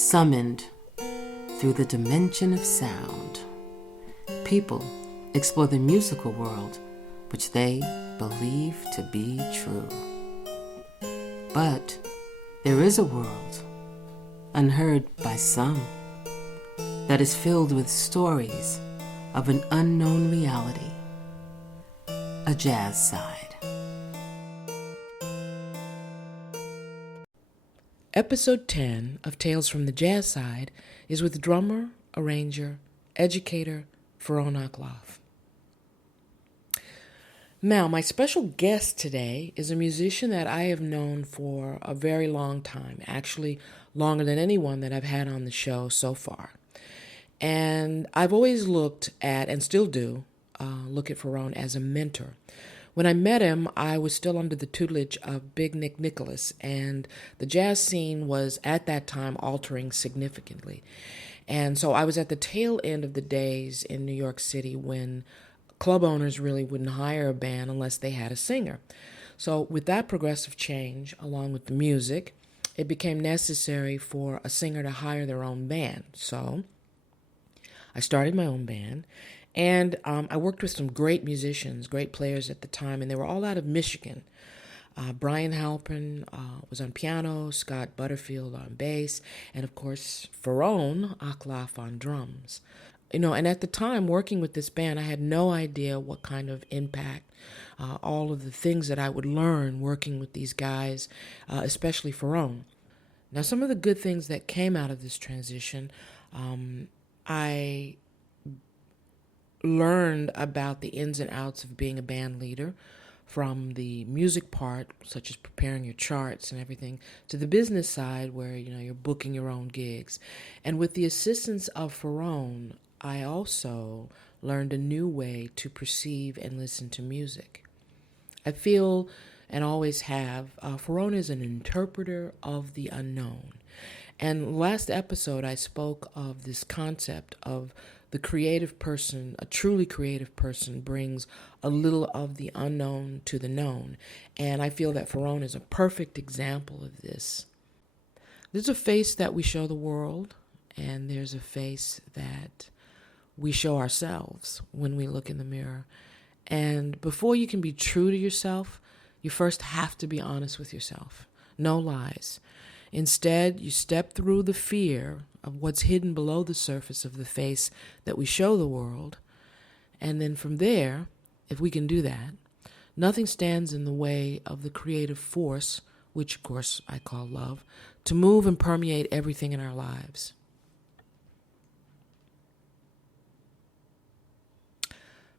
summoned through the dimension of sound. People explore the musical world, which they believe to be true. But there is a world, unheard by some, that is filled with stories of an unknown reality, a jazz side. Episode 10 of Tales from the Jazz Side is with drummer, arranger, educator, Pheeroan akLaff. Now, my special guest today is a musician that I have known for a very long time, actually longer than anyone that I've had on the show so far. And I've always looked at, and still do, look at Pheeroan as a mentor. When I met him, I was still under the tutelage of Big Nick Nicholas, and the jazz scene was at that time altering significantly. And so I was at the tail end of the days in New York City when club owners really wouldn't hire a band unless they had a singer. So with that progressive change, along with the music, it became necessary for a singer to hire their own band. So I started my own band. And I worked with some great musicians, great players at the time, and they were all out of Michigan. Brian Halpern was on piano, Scott Butterfield on bass, and of course, Pheeroan akLaff on drums. And at the time, working with this band, I had no idea what kind of impact, all of the things that I would learn working with these guys, especially Pheeroan. Now, some of the good things that came out of this transition, I learned about the ins and outs of being a band leader, from the music part, such as preparing your charts and everything, to the business side where you're booking your own gigs. And with the assistance of Pheeroan, I also learned a new way to perceive and listen to music. I feel, and always have, Pheeroan is an interpreter of the unknown. And last episode, I spoke of this concept of the creative person. A truly creative person brings a little of the unknown to the known. And I feel that Pheeroan is a perfect example of this. There's a face that we show the world, and there's a face that we show ourselves when we look in the mirror. And before you can be true to yourself, you first have to be honest with yourself. No lies. Instead, you step through the fear of what's hidden below the surface of the face that we show the world. And then from there, if we can do that, nothing stands in the way of the creative force, which of course I call love, to move and permeate everything in our lives.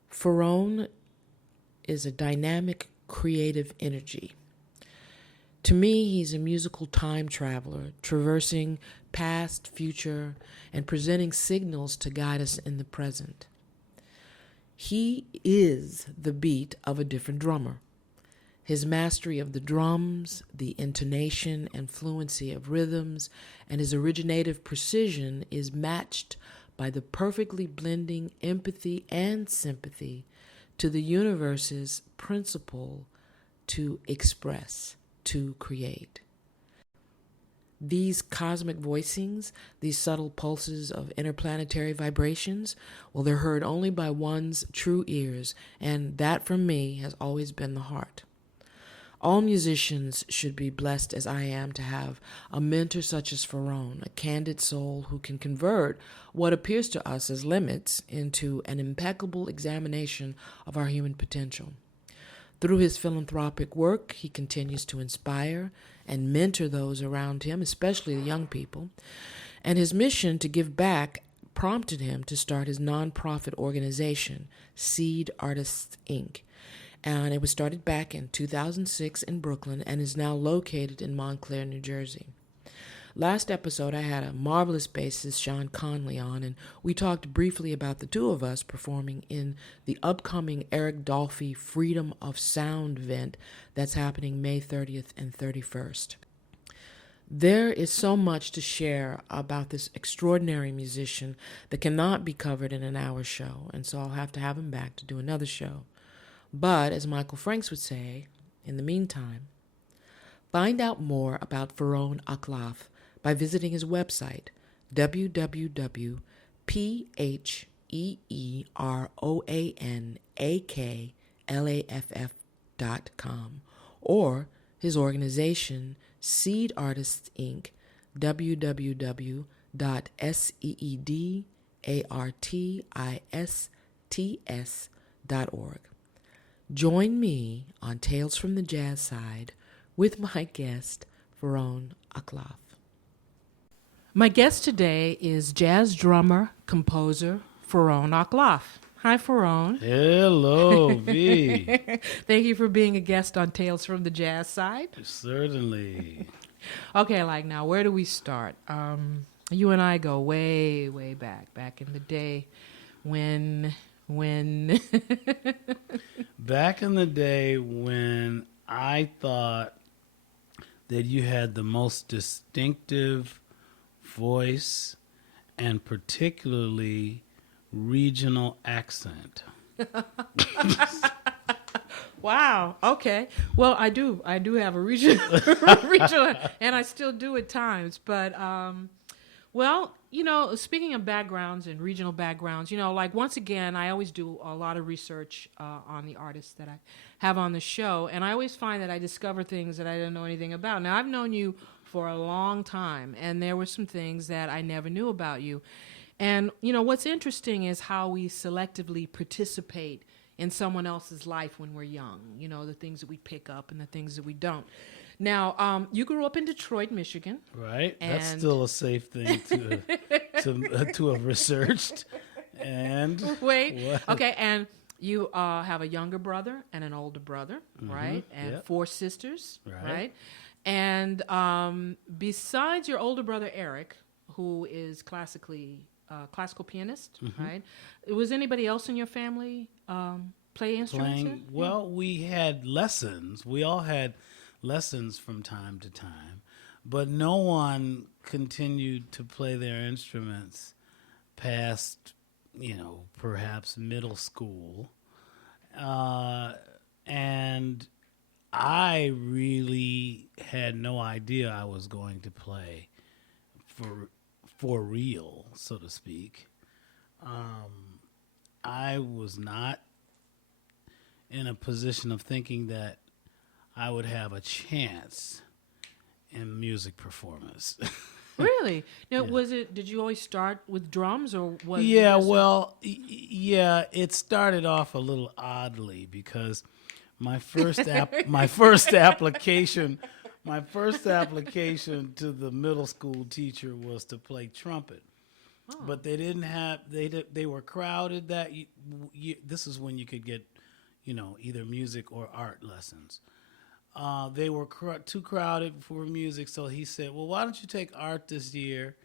Pheeroan is a dynamic, creative energy. To me, he's a musical time traveler, traversing past, future, and presenting signals to guide us in the present. He is the beat of a different drummer. His mastery of the drums, the intonation and fluency of rhythms, and his originative precision is matched by the perfectly blending empathy and sympathy to the universe's principle to express, to create. These cosmic voicings, these subtle pulses of interplanetary vibrations, well, they're heard only by one's true ears, and that for me has always been the heart. All musicians should be blessed as I am to have a mentor such as Pheeroan, a candid soul who can convert what appears to us as limits into an impeccable examination of our human potential. Through his philanthropic work, he continues to inspire and mentor those around him, especially the young people. And his mission to give back prompted him to start his nonprofit organization, Seed Artists, Inc. And it was started back in 2006 in Brooklyn and is now located in Montclair, New Jersey. Last episode, I had a marvelous bassist, Sean Conley, on, and we talked briefly about the two of us performing in the upcoming Eric Dolphy Freedom of Sound event that's happening May 30th and 31st. There is so much to share about this extraordinary musician that cannot be covered in an hour show, and so I'll have to have him back to do another show. But, as Michael Franks would say, in the meantime, find out more about Pheeroan akLaff by visiting his website, www.pheroanakLaff.com, or his organization, Seed Artists Inc., www.seedartists.org. Join me on Tales from the Jazz Side with my guest, Pheeroan, akLaff. My guest today is jazz drummer, composer, Pheeroan, akLaff. Hi, Pheeroan. Hello, V. Thank you for being a guest on Tales from the Jazz Side. Certainly. Okay, now, where do we start? You and I go way, way back in the day when... Back in the day when I thought that you had the most distinctive voice and particularly regional accent. Wow. Okay. Well, I do have a regional, and I still do at times. But, well, speaking of backgrounds and regional backgrounds, once again, I always do a lot of research on the artists that I have on the show, and I always find that I discover things that I didn't know anything about. Now, I've known you for a long time, and there were some things that I never knew about you. And, what's interesting is how we selectively participate in someone else's life when we're young, the things that we pick up and the things that we don't. Now, you grew up in Detroit, Michigan. Right? That's still a safe thing to have researched. And wait, what? Okay, and you have a younger brother and an older brother, right? And 4 sisters, right? And besides your older brother Eric, who is classical pianist, right? Was anybody else in your family play instruments? Well, we had lessons. We all had lessons from time to time, but no one continued to play their instruments past, perhaps middle school. And I really had no idea I was going to play for real, so to speak. I was not in a position of thinking that I would have a chance in music performance. Really? Now, did you always start with drums, or was Yeah, well, it started off a little oddly because my first application to the middle school teacher was to play trumpet. Oh. But they didn't have they were crowded that this is when you could get either music or art lessons. They were too crowded for music, so he said, well, why don't you take art this year,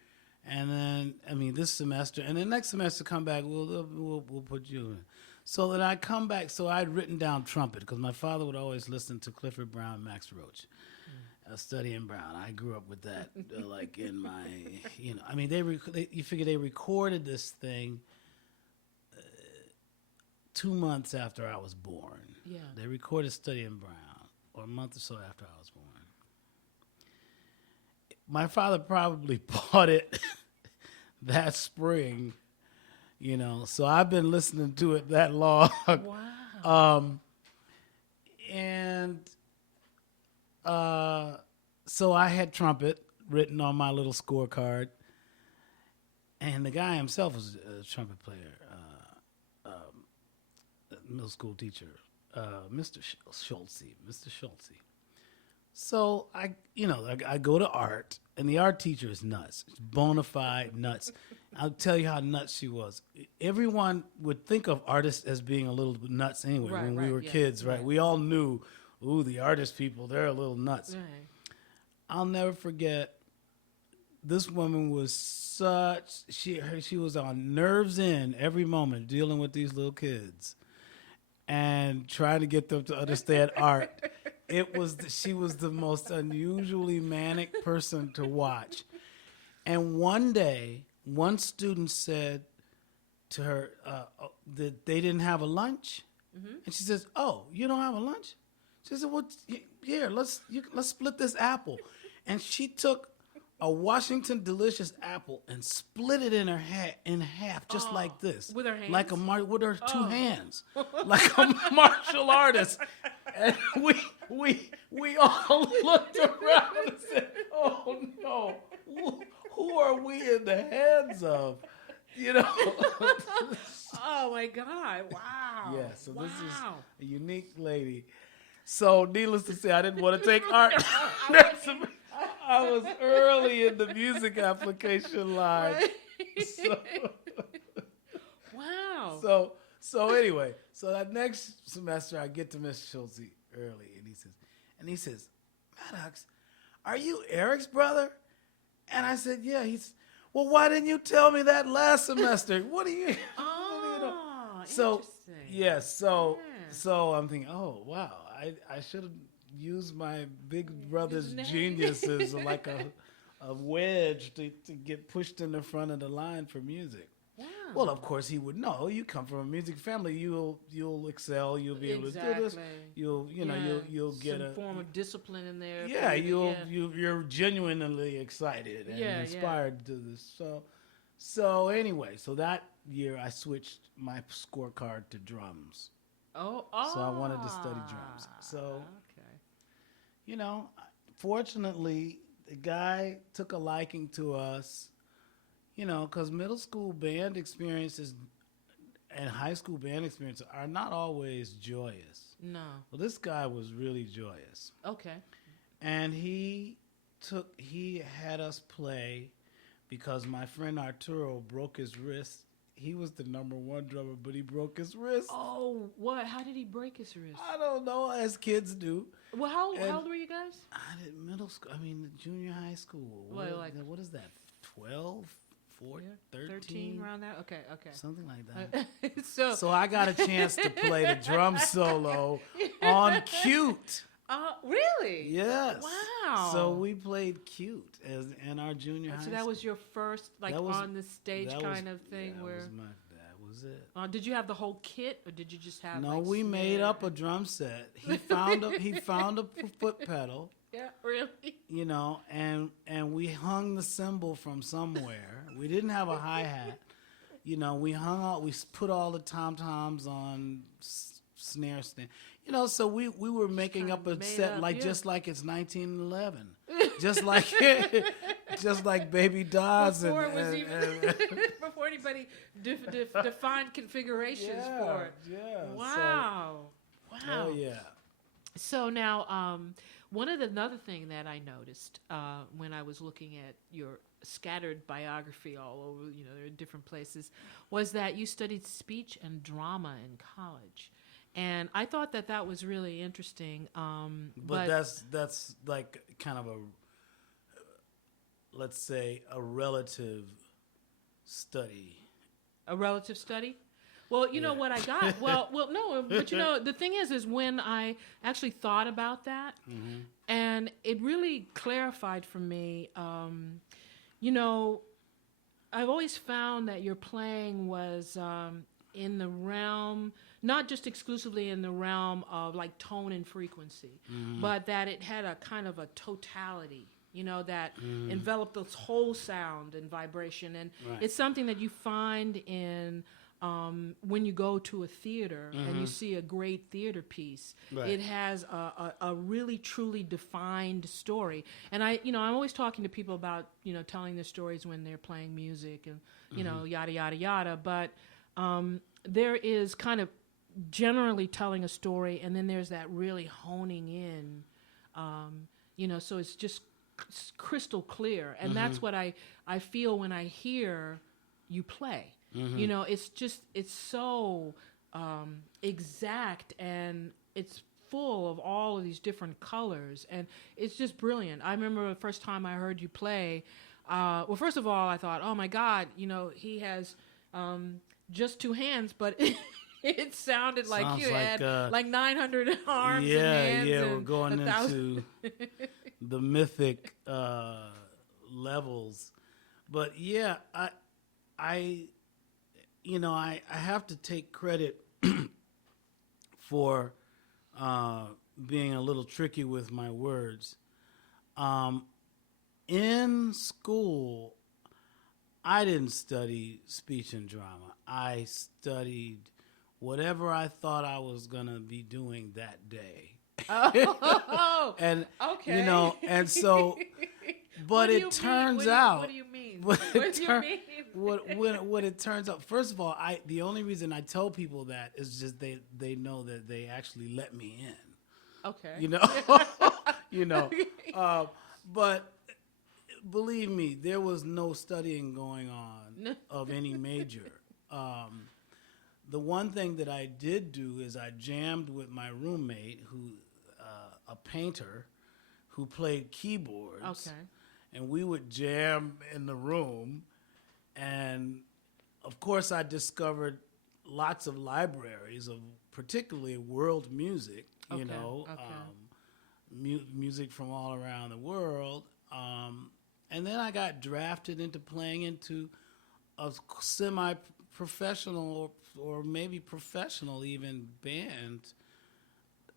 and then this semester, and then next semester come back, we'll put you in. So then I come back, so I'd written down trumpet because my father would always listen to Clifford Brown, Max Roach, studying Brown. I grew up with that, like in my, you figure they recorded this thing 2 months after I was born. Yeah. They recorded Studying Brown, or a month or so after I was born. My father probably bought it that spring, so I've been listening to it that long. Wow. So I had trumpet written on my little scorecard, and the guy himself was a trumpet player, middle school teacher, Mr. Schultze. So I go to art, and the art teacher is nuts, bona fide nuts. I'll tell you how nuts she was. Everyone would think of artists as being a little bit nuts anyway when we were kids, right? We all knew, the artist people, they're a little nuts. Right. I'll never forget, this woman was she was on nerves end every moment dealing with these little kids and trying to get them to understand art. She was the most unusually manic person to watch. And one day, one student said to her that they didn't have a lunch. And she says, "Oh, you don't have a lunch?" She said, "Well, here, let's split this apple." And she took a Washington Delicious apple and split it in in half, just like this, with her hands, like with her two hands, like a martial artist. And we all looked around and said, "Oh no, who are we in the hands of?" You know. Oh my God! Wow. Yeah. So this is a unique lady. So needless to say, I didn't want to take art. I was early in the music application line. Right. So, wow. So anyway, so that next semester I get to Miss Schultze early, and he says, Maddox, are you Eric's brother? And I said, yeah. He's, well, why didn't you tell me that last semester? What do you? Oh, so interesting. yeah, so I'm thinking, oh wow, I should have used my big brother's genius as like a wedge to get pushed in the front of the line for music. Wow. Well, of course he would know. You come from a music family. You'll excel. You'll be able to do this. You'll get some form of discipline in there. Yeah, you're genuinely excited and inspired to do this. So anyway, so that year I switched my scorecard to drums. Oh. So I wanted to study drums. So fortunately, the guy took a liking to us. Because middle school band experiences and high school band experiences are not always joyous. No. Well, this guy was really joyous. Okay. And he had us play because my friend Arturo broke his wrist. He was the number one drummer, but he broke his wrist. Oh, what? How did he break his wrist? I don't know, as kids do. Well, how old were you guys? I did middle school. I mean, junior high school. What is that? 12? 13 around that. Okay. Something like that. so I got a chance to play the drum solo on Cute. Really? Yes. Wow. So we played Cute in our junior high school. school. So that was your first on the stage kind of thing that was it. Did you have the whole kit, or did you just have? No, we made up a drum set. He found a foot pedal. Yeah, really? And we hung the cymbal from somewhere. We didn't have a hi-hat. We put all the tom-toms on snare stand. So we were making up a set just like it's 1911. just like Baby Dolls. Before it was before anybody defined configurations for it. Yeah. Wow. Oh, yeah. So now, another thing that I noticed when I was looking at your scattered biography all over, there are different places, was that you studied speech and drama in college. And I thought that was really interesting. But that's like kind of let's say, a relative study. A relative study? Well, you know what I got? Well, no, but the thing is when I actually thought about that, and it really clarified for me, I've always found that your playing was in the realm, not just exclusively in the realm of like tone and frequency, but that it had a kind of a totality, that enveloped this whole sound and vibration. And it's something that you find in when you go to a theater and you see a great theater piece. It has a really truly defined story. And I'm always talking to people about telling their stories when they're playing music and yada yada yada. But there is kind of generally telling a story, and then there's that really honing in. So it's just crystal clear, and that's what I feel when I hear you play. It's so exact, and it's full of all of these different colors, and it's just brilliant. I remember the first time I heard you play, first of all, I thought, oh my God, he has just two hands, but it sounded like you had like 900 arms and hands. Yeah, we're going into the mythic levels. But yeah, I have to take credit for being a little tricky with my words. in school, I didn't study speech and drama. I studied whatever I thought I was going to be doing that day. Oh, And, okay. you know, and so, but it turns out. What do you mean? What What do you mean? what it turns out, first of all, the only reason I tell people that is just they know that they actually let me in. Okay. You know, you know, but believe me, there was no studying going on of any major. The one thing that I did do is I jammed with my roommate, who a painter, who played keyboards. Okay. And we would jam in the room, and of course I discovered lots of libraries of particularly world music, you know, music from all around the world. And then I got drafted into playing into a semi-professional or maybe professional even band,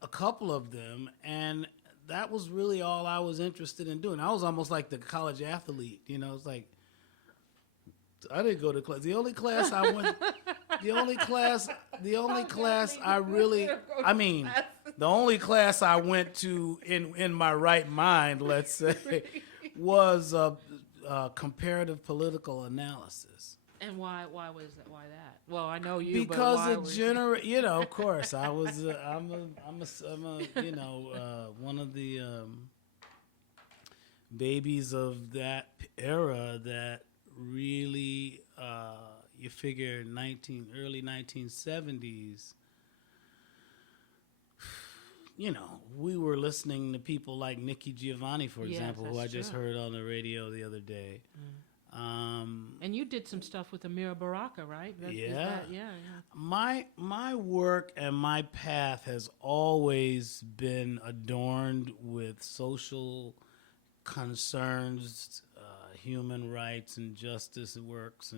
a couple of them, and that was really all I was interested in doing. I was almost like the college athlete, you know. It's like I didn't go to class. The only class I went, the only class I went to in my right mind, let's say, was comparative political analysis. And why was that? Why that? Well, I know you, because but why you know, of course, I'm a you know, one of the babies of that era that really you figure early 1970s. You know, we were listening to people like Nikki Giovanni, for example, who I just heard on the radio the other day. And you did some stuff with Amira Baraka, right? Yeah. Yeah. My work and my path has always been adorned with social concerns, human rights and justice works,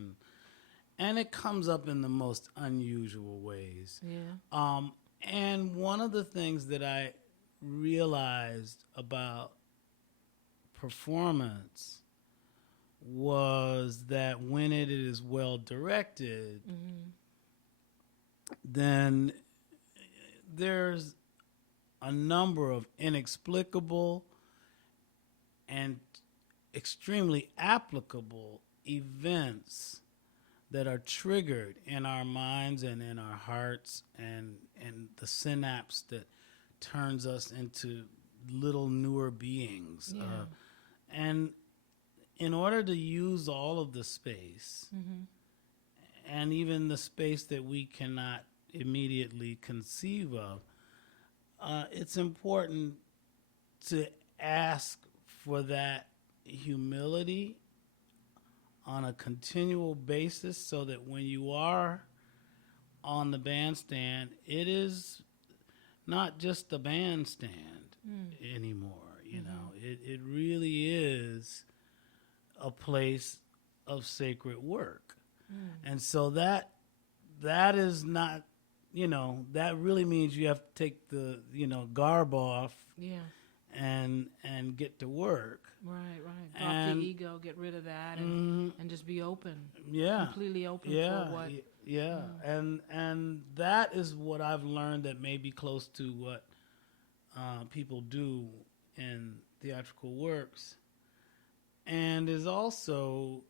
and it comes up in the most unusual ways. Yeah. And one of the things that I realized about performance was that when it is well directed, then there's a number of inexplicable and extremely applicable events that are triggered in our minds and in our hearts, and the synapse that turns us into little newer beings. Yeah. And in order to use all of the space, and even the space that we cannot immediately conceive of, it's important to ask for that humility on a continual basis, so that when you are on the bandstand, it is not just a bandstand anymore. You know, it really is a place of sacred work. And so that is not, you know, that really means you have to take the, you know, garb off. Yeah. And get to work. Right. Drop the ego, get rid of that, and just be open. Yeah. Completely open Yeah. for what. Yeah. And that is what I've learned that may be close to what people do in theatrical works, and is also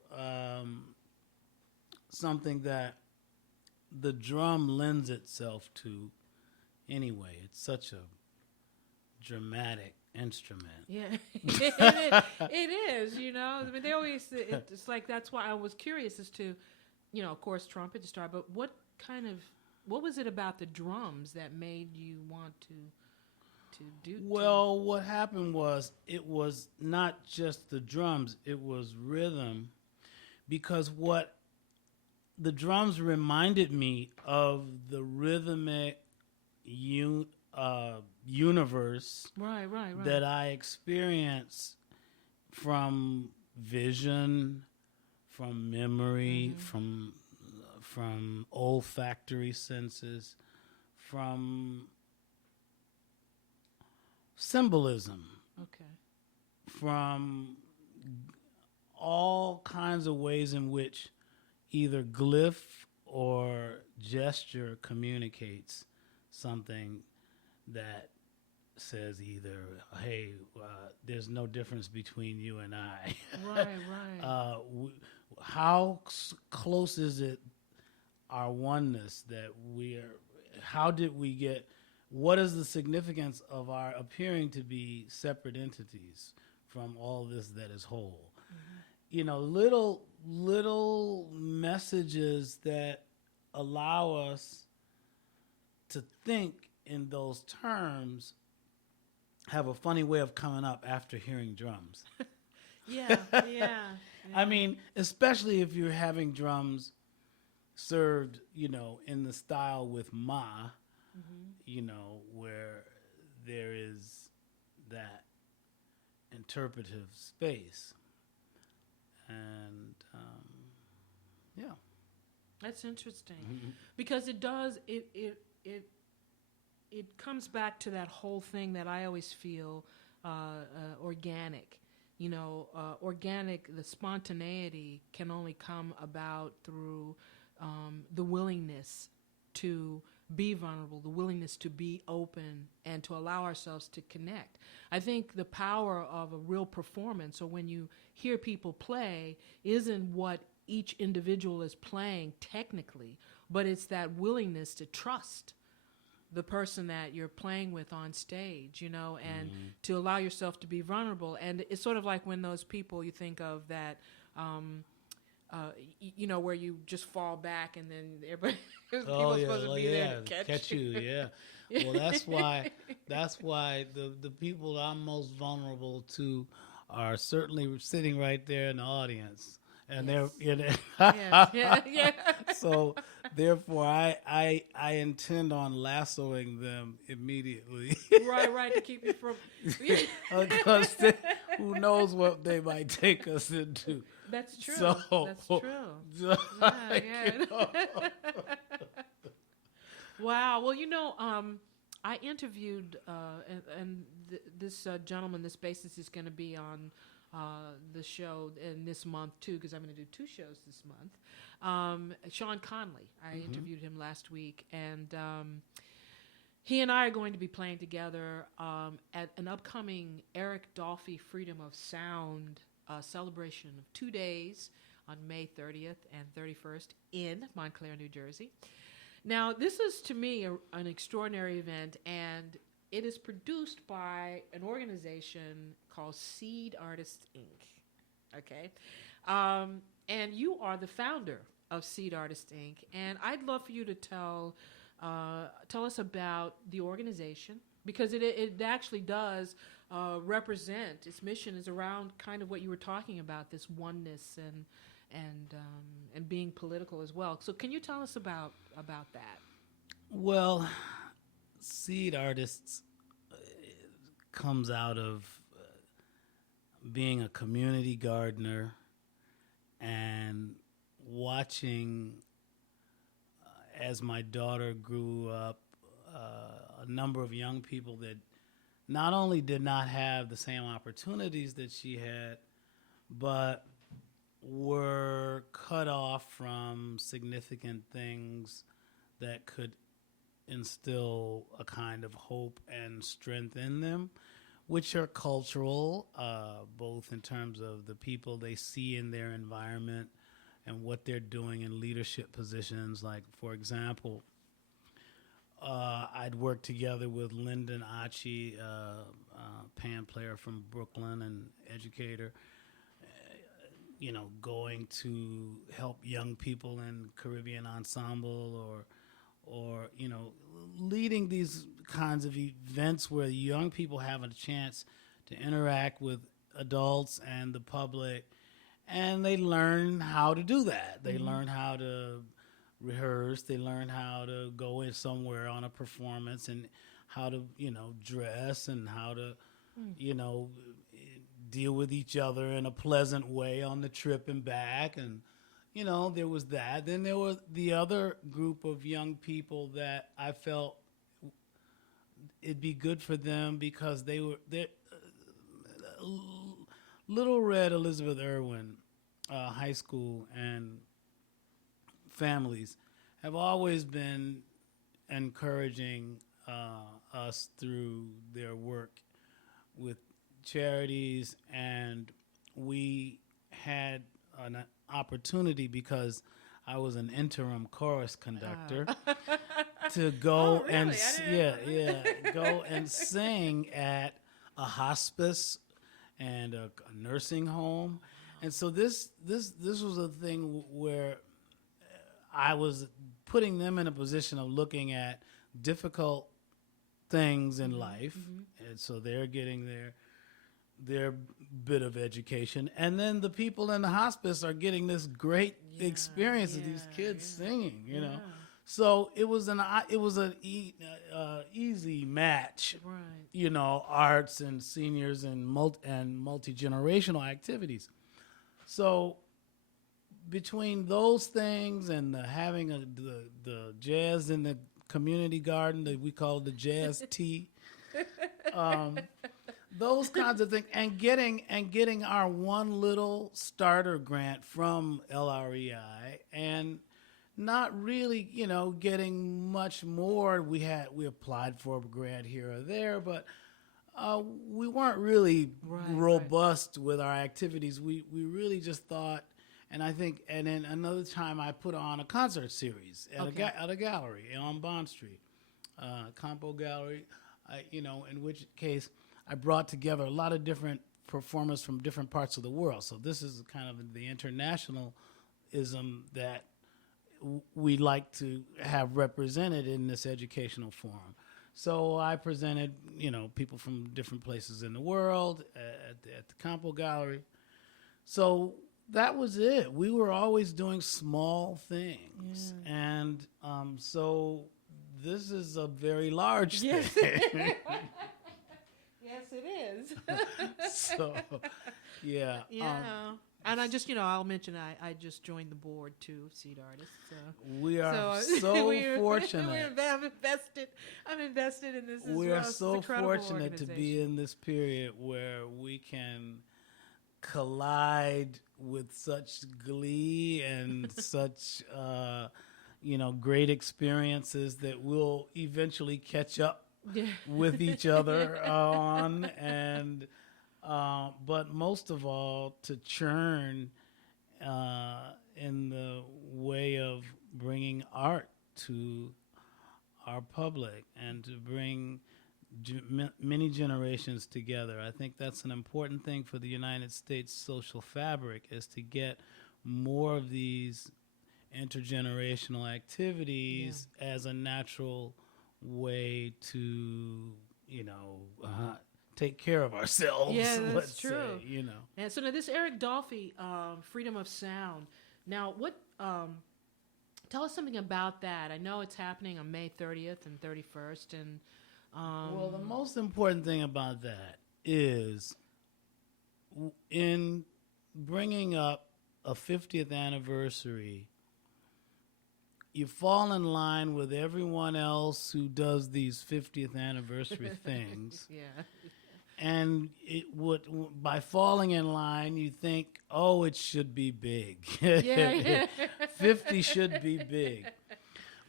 something that the drum lends itself to anyway. It's such a dramatic instrument. Yeah, it is. You know, I mean, they always. It's like, that's why I was curious as to, you know, of course, trumpet to start, but what was it about the drums that made you want to do? Well, what happened was, it was not just the drums; it was rhythm, because what the drums reminded me of the rhythmic universe right. that I experience from vision, from memory, from olfactory senses, from symbolism, Okay. from all kinds of ways in which either glyph or gesture communicates something that says either, hey, there's no difference between you and I. Right, right. How close is it, our oneness, that we are, how did we get, what is the significance of our appearing to be separate entities from all this that is whole? You know, little messages that allow us to think in those terms have a funny way of coming up after hearing drums. Yeah, yeah. I mean, especially if you're having drums served, you know, in the style with ma, you know, where there is that interpretive space. And, yeah. That's interesting because it does it comes back to that whole thing that I always feel organic. You know, organic, the spontaneity can only come about through the willingness to be vulnerable, the willingness to be open, and to allow ourselves to connect. I think the power of a real performance, or when you hear people play, isn't what each individual is playing technically, but it's that willingness to trust the person that you're playing with on stage, you know, and to allow yourself to be vulnerable. And it's sort of like when those people you think of that, you know, where you just fall back and then everybody, people are supposed to be there to catch you. Yeah. Well, that's why the people that I'm most vulnerable to are certainly sitting right there in the audience. And they're, you know, yeah. So therefore I intend on lassoing them immediately. right, to keep you from. Because who knows what they might take us into. That's true. So, That's true. Yeah. You know. Wow. Well, you know, I interviewed, this gentleman, this bassist is going to be on the show in this month too, because I'm going to do 2 shows this month. Sean Conley, I interviewed him last week, and he and I are going to be playing together at an upcoming Eric Dolphy Freedom of Sound celebration of 2 days on May 30th and 31st in Montclair, New Jersey. Now, this is to me an extraordinary event, and it is produced by an organization called Seed Artists Inc. Okay, and you are the founder of Seed Artists Inc. And I'd love for you to tell us about the organization, because it actually does represent, its mission is around kind of what you were talking about, this oneness and being political as well. So can you tell us about that? Well, Seed Artists comes out of being a community gardener and watching as my daughter grew up, a number of young people that not only did not have the same opportunities that she had, but were cut off from significant things that could instill a kind of hope and strength in them, which are cultural, both in terms of the people they see in their environment and what they're doing in leadership positions. Like, for example, I'd worked together with Lyndon Achi, pan player from Brooklyn and educator, you know, going to help young people in Caribbean ensemble or, you know, leading these kinds of events where young people have a chance to interact with adults and the public, and they learn how to do that. They learn how to rehearse. They learn how to go in somewhere on a performance and how to, you know, dress and how to, you know, deal with each other in a pleasant way on the trip and back. And, you know, there was that. Then there was the other group of young people that I felt it'd be good for them because they're Little Red Elizabeth Irwin High School and families have always been encouraging us through their work with charities, and we had an opportunity because I was an interim chorus conductor to go really? go and sing at a hospice and a nursing home, and so this was a thing where I was putting them in a position of looking at difficult things in life, and so they're getting their bit of education, and then the people in the hospice are getting this great experience of these kids singing, you know. So it was an easy match, Right. you know, arts and seniors and multi-generational activities. So between those things and having the jazz in the community garden that we call the jazz tea, those kinds of things, and getting our one little starter grant from LREI, and not really, you know, getting much more. We applied for a grant here or there, but we weren't really robust with our activities. We really just thought, and I think, and then another time I put on a concert series at a gallery on Bond Street, Campo Gallery, you know, in which case I brought together a lot of different performers from different parts of the world. So this is kind of the internationalism that we like to have represented in this educational forum. So I presented, you know, people from different places in the world at the Campo Gallery. So that was it. We were always doing small things. And so this is a very large thing. Yes, it is. So, yeah. Yeah. And I just, you know, I'll mention I just joined the board too of Seed Artists. We are so fortunate. I'm invested in this as We well. are It's so an incredible fortunate to be in this period where we can collide with such glee and such, you know, great experiences that we'll eventually catch up with each other on, and but most of all to churn in the way of bringing art to our public and to bring many generations together. I think that's an important thing for the United States social fabric, is to get more of these intergenerational activities as a natural way to, you know, take care of ourselves. Yeah, that's let's true. say, you know. And so now this Eric Dolphy, Freedom of Sound. Now, what? Tell us something about that. I know it's happening on May 30th and 31st, and Well, the most important thing about that is in bringing up a 50th anniversary, you fall in line with everyone else who does these 50th anniversary things. yeah, And by falling in line, you think, oh, it should be big. yeah. 50 should be big.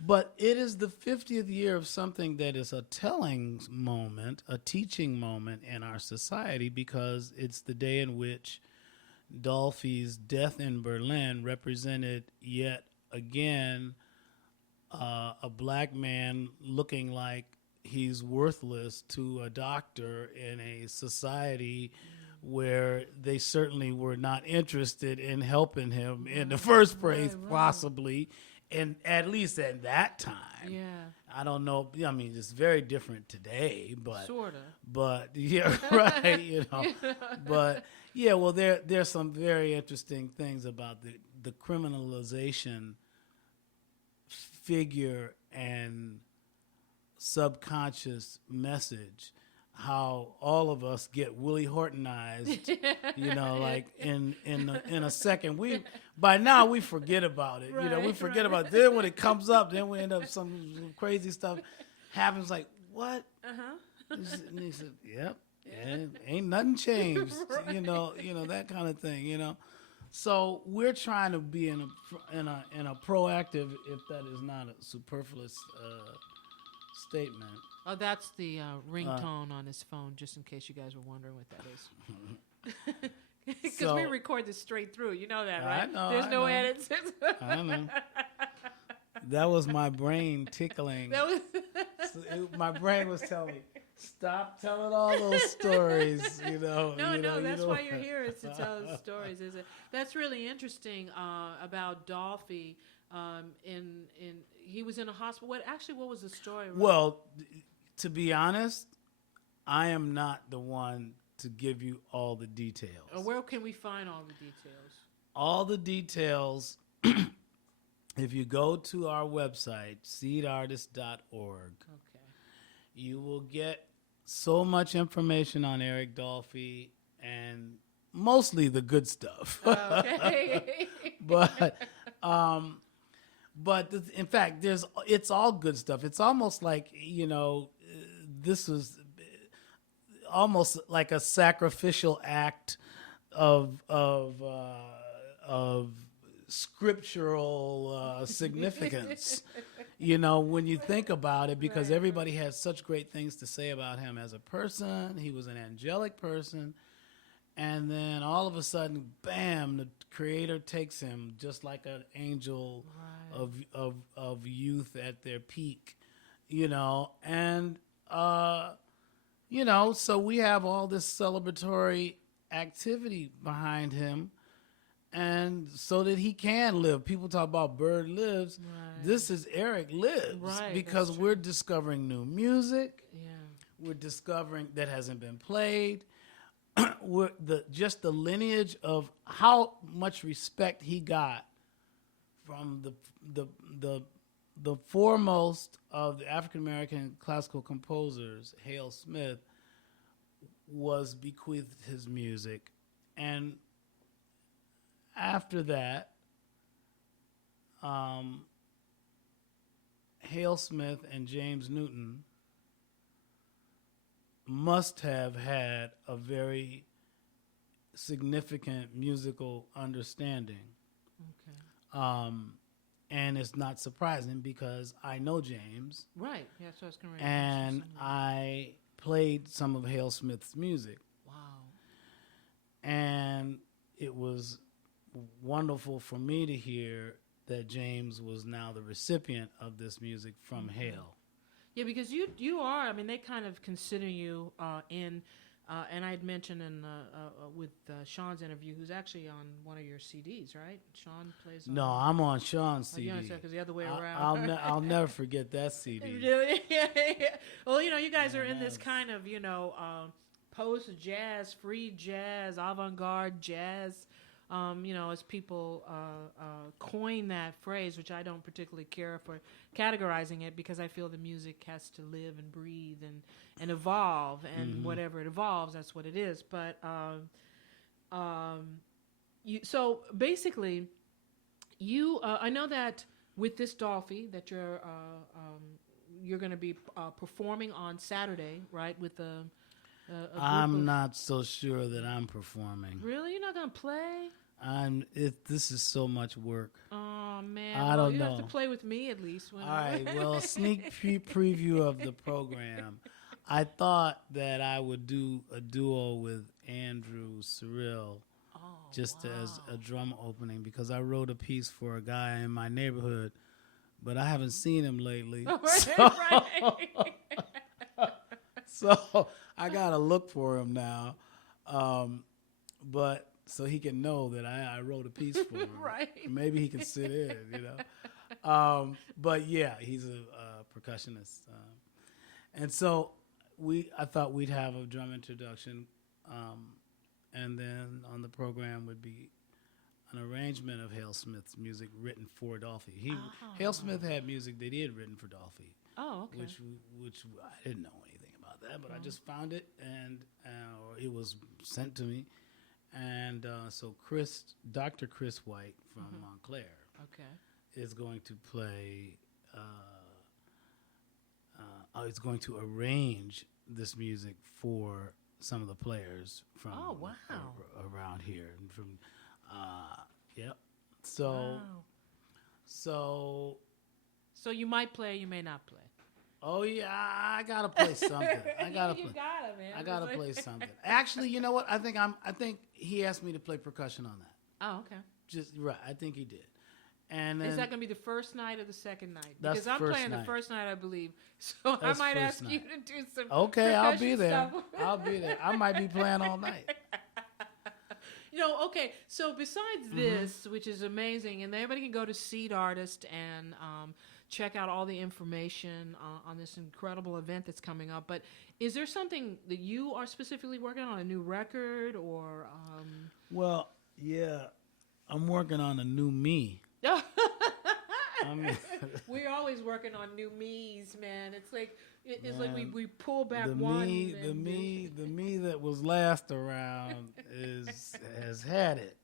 But it is the 50th year of something that is a telling moment, a teaching moment in our society, because it's the day in which Dolphy's death in Berlin represented yet again a black man looking like he's worthless to a doctor in a society where they certainly were not interested in helping him in the first place, possibly. And at least at that time, I don't know. I mean, it's very different today, but Sorta. But yeah, right. You know, but yeah. Well, there's some very interesting things about the criminalization figure and subconscious message. How all of us get Willie Hortonized, you know, like in a second. By now we forget about it. You know, we forget about it. Then when it comes up, then we end up some crazy stuff happens. Like what? And he said, "Yep, And ain't nothing changed, Right. that kind of thing, So we're trying to be in a proactive, if that is not a superfluous statement. Oh, that's the ringtone on his phone, just in case you guys were wondering what that is. Because we So record this straight through. You know that, I right? know, There's I no know. edits. I know that was my brain tickling. That was My brain was telling me, stop telling all those stories. no, that's you why know. you're here is to tell the stories. Is it? That's really interesting about Dolphy. In he was in a hospital. What was the story? Well, to be honest, I am not the one to give you all the details. Where can we find all the details? All the details, if you go to our website, seedartist.org, Okay. you will get so much information on Eric Dolphy and mostly the good stuff. Okay. But in fact, it's all good stuff. It's almost like this was almost like a sacrificial act of scriptural significance. When you think about it, because Right. everybody has such great things to say about him as a person. He was an angelic person. And then all of a sudden, bam, the Creator takes him just like an angel Right. of youth at their peak, and so we have all this celebratory activity behind him, and so that he can live. People talk about Bird lives. Right. This is Eric lives, Right, because that's we're discovering new music. Yeah. We're discovering that hasn't been played. Just the lineage of how much respect he got from the foremost of the African American classical composers, Hale Smith, was bequeathed his music, and after that, Hale Smith and James Newton must have had a very significant musical understanding. Okay. And it's not surprising because I know James, Right. Yeah, that's what I was going to and I played some of Hale Smith's music. Wow. And it was wonderful for me to hear that James was now the recipient of this music from Hale. Yeah, because you are. I mean, they kind of consider you and I had mentioned with Sean's interview, who's actually on one of your CDs, right? Sean plays on. No, I'm on Sean's CD. Because the other way around. I'll never forget that CD. Really? Yeah. Well, you guys are in this kind of, post jazz, free jazz, avant-garde jazz. As people coin that phrase, which I don't particularly care for categorizing it, because I feel the music has to live and breathe and evolve, and whatever it evolves, that's what it is. But so basically, I know that with this Dolphy that you're going to be performing on Saturday, right? With a group I'm not so sure that I'm performing. Really, you're not going to play? This is so much work. Oh man! I don't you know. have to play with me at least. All right. Well, sneak preview of the program. I thought that I would do a duo with Andrew Cyril, just as a drum opening, because I wrote a piece for a guy in my neighborhood, but I haven't seen him lately. So I gotta look for him now, but so he can know that I wrote a piece for him. Right. Maybe he can sit in, But yeah, he's a percussionist, and so I thought we'd have a drum introduction, and then on the program would be an arrangement of Hale Smith's music written for Dolphy. Hale Smith had music that he had written for Dolphy. Oh, okay. Which I didn't know anything about that, but I just found it, and it was sent to me, and so Dr. Chris White from Montclair, is going to play. Is going to arrange this music for some of the players from Oh, wow. around here. And from, yep. So, Wow. so, So you might play, you may not play. oh yeah, I gotta play something. I gotta you play. gotta, man. I gotta play something. Actually, you know what? I think he asked me to play percussion on that. Oh, okay. Just right. I think he did. And then, Is that going to be the first night or the second night? That's Because I'm first playing night. the first night, I believe. So That's I might first ask you night. to do some. okay, I'll be percussion there. stuff. I'll be there. I might be playing all night. Okay. So besides this, which is amazing, and everybody can go to Seed Artist and check out all the information on this incredible event that's coming up. But is there something that you are specifically working on, a new record or? Well, yeah, I'm working on a new me. I mean, We're always working on new me's, man. It's like like Man, we pull back the one. me, the and me that was last around has had it.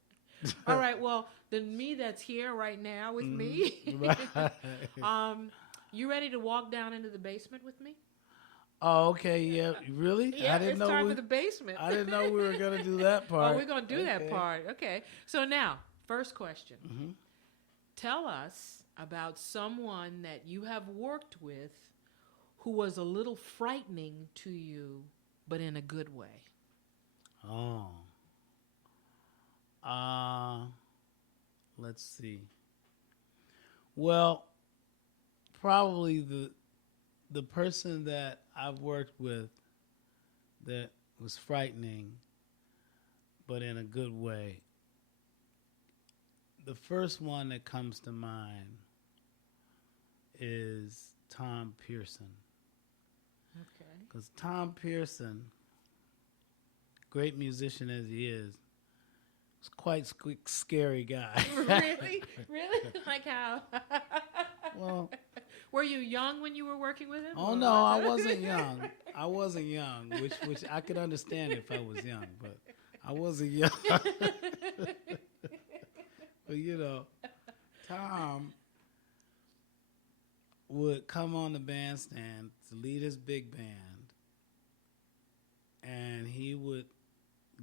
All right. Well, the me that's here right now with me. Right. You ready to walk down into the basement with me? Oh, okay. Yeah, really? Yeah, I didn't it's know. time for the basement. I didn't know we were gonna do that part. Oh, we're gonna do that Okay. part. Okay. So now, first question. Mm-hmm. Tell us about someone that you have worked with who was a little frightening to you, but in a good way. Oh. Let's see. Well, probably the person that I've worked with that was frightening, but in a good way. The first one that comes to mind is Tom Pearson. Okay. Because Tom Pearson, great musician as he is quite scary guy. Really? Really? Like how? Well, Were you young when you were working with him? oh or no, I was it- wasn't young. I wasn't young, which I could understand if I was young, but I wasn't young. But Tom would come on the bandstand to lead his big band, and he would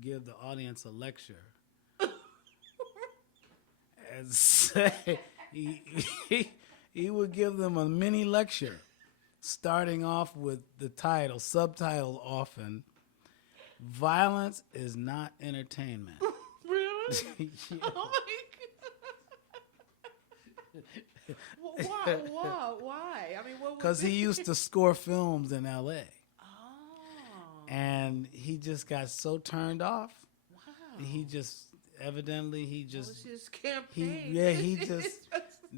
give the audience a lecture and say he would give them a mini lecture, starting off with the title, subtitle often, "Violence is not entertainment." Really? Yeah. Oh my god. Why? I mean, what was Because he it? used to score films in L.A. Oh. And he just got so turned off. Wow. He just, evidently, he That just, was his campaign. he just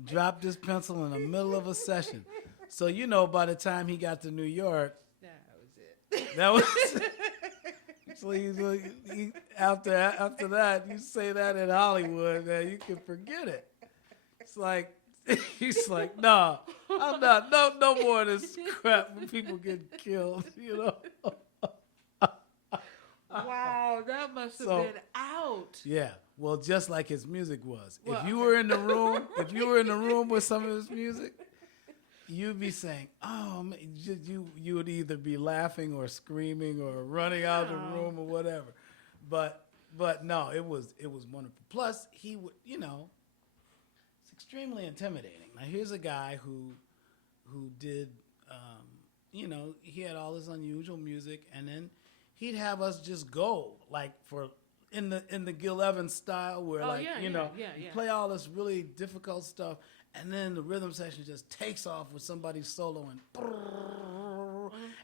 dropped his pencil in the middle of a session. So, by the time he got to New York, That was it. that was, so he after that, you say that in Hollywood, man, you can forget it. It's like, he's like, no, I'm not, no more of this crap when people get killed, Wow, that must have So- been out. Yeah, well, just like his music was. Well, If you were in the room with some of his music, you'd be saying, "Oh, man," you would either be laughing or screaming or running out of the Wow. room or whatever. But no, it was wonderful. Plus, he would, it's extremely intimidating. Now, here's a guy who did, he had all this unusual music, and then he'd have us just go like in the Gil Evans style, where you play all this really difficult stuff, and then the rhythm section just takes off with somebody soloing,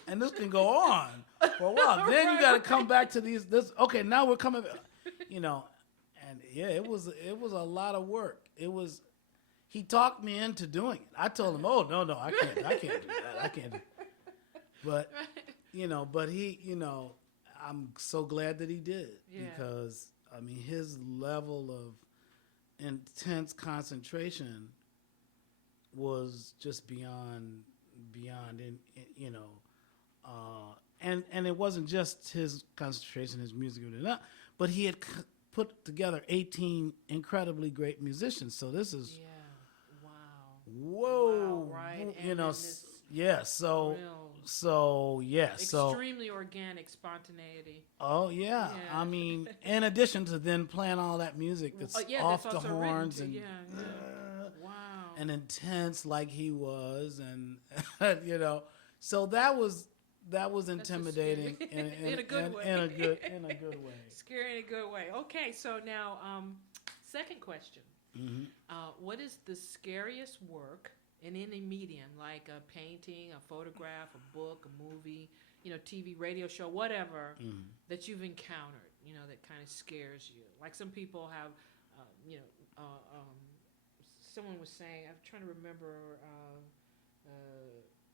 and this can go on for a while. Then you got to come back to this. Okay, now we're coming, and yeah, it was a lot of work. He talked me into doing it. I told him, "Oh no, I can't do that. I can't do." But but he, I'm so glad that he did, because I mean his level of intense concentration was just beyond, and it wasn't just his concentration, his music, but he had put together 18 incredibly great musicians. So this is Yeah. Wow. whoa, Wow, right. you And know, then this Yeah. So extremely organic spontaneity. Oh yeah. Yeah. I mean, in addition to then playing all that music that's off that's the also horns written and wow. and intense like he was, and so that was intimidating In a good way. in a good way. Scary in a good way. Okay, so now second question. Mm-hmm. What is the scariest work in any medium, like a painting, a photograph, a book, a movie, TV, radio show, whatever, that you've encountered, that kind of scares you? Like some people have, someone was saying, I'm trying to remember,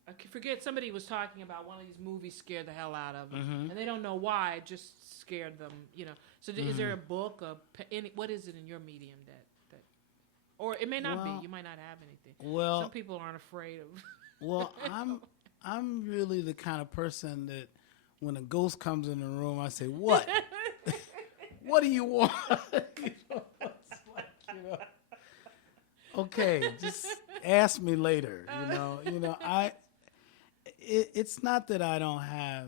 I forget, somebody was talking about one of these movies scared the hell out of them, and they don't know why, it just scared them, So is there a book, what is it in your medium that or it may not be, you might not have anything. Well, some people aren't afraid of. Well, I'm really the kind of person that when a ghost comes in the room, I say, "What? What do you want?" Okay, just ask me later. It's not that I don't have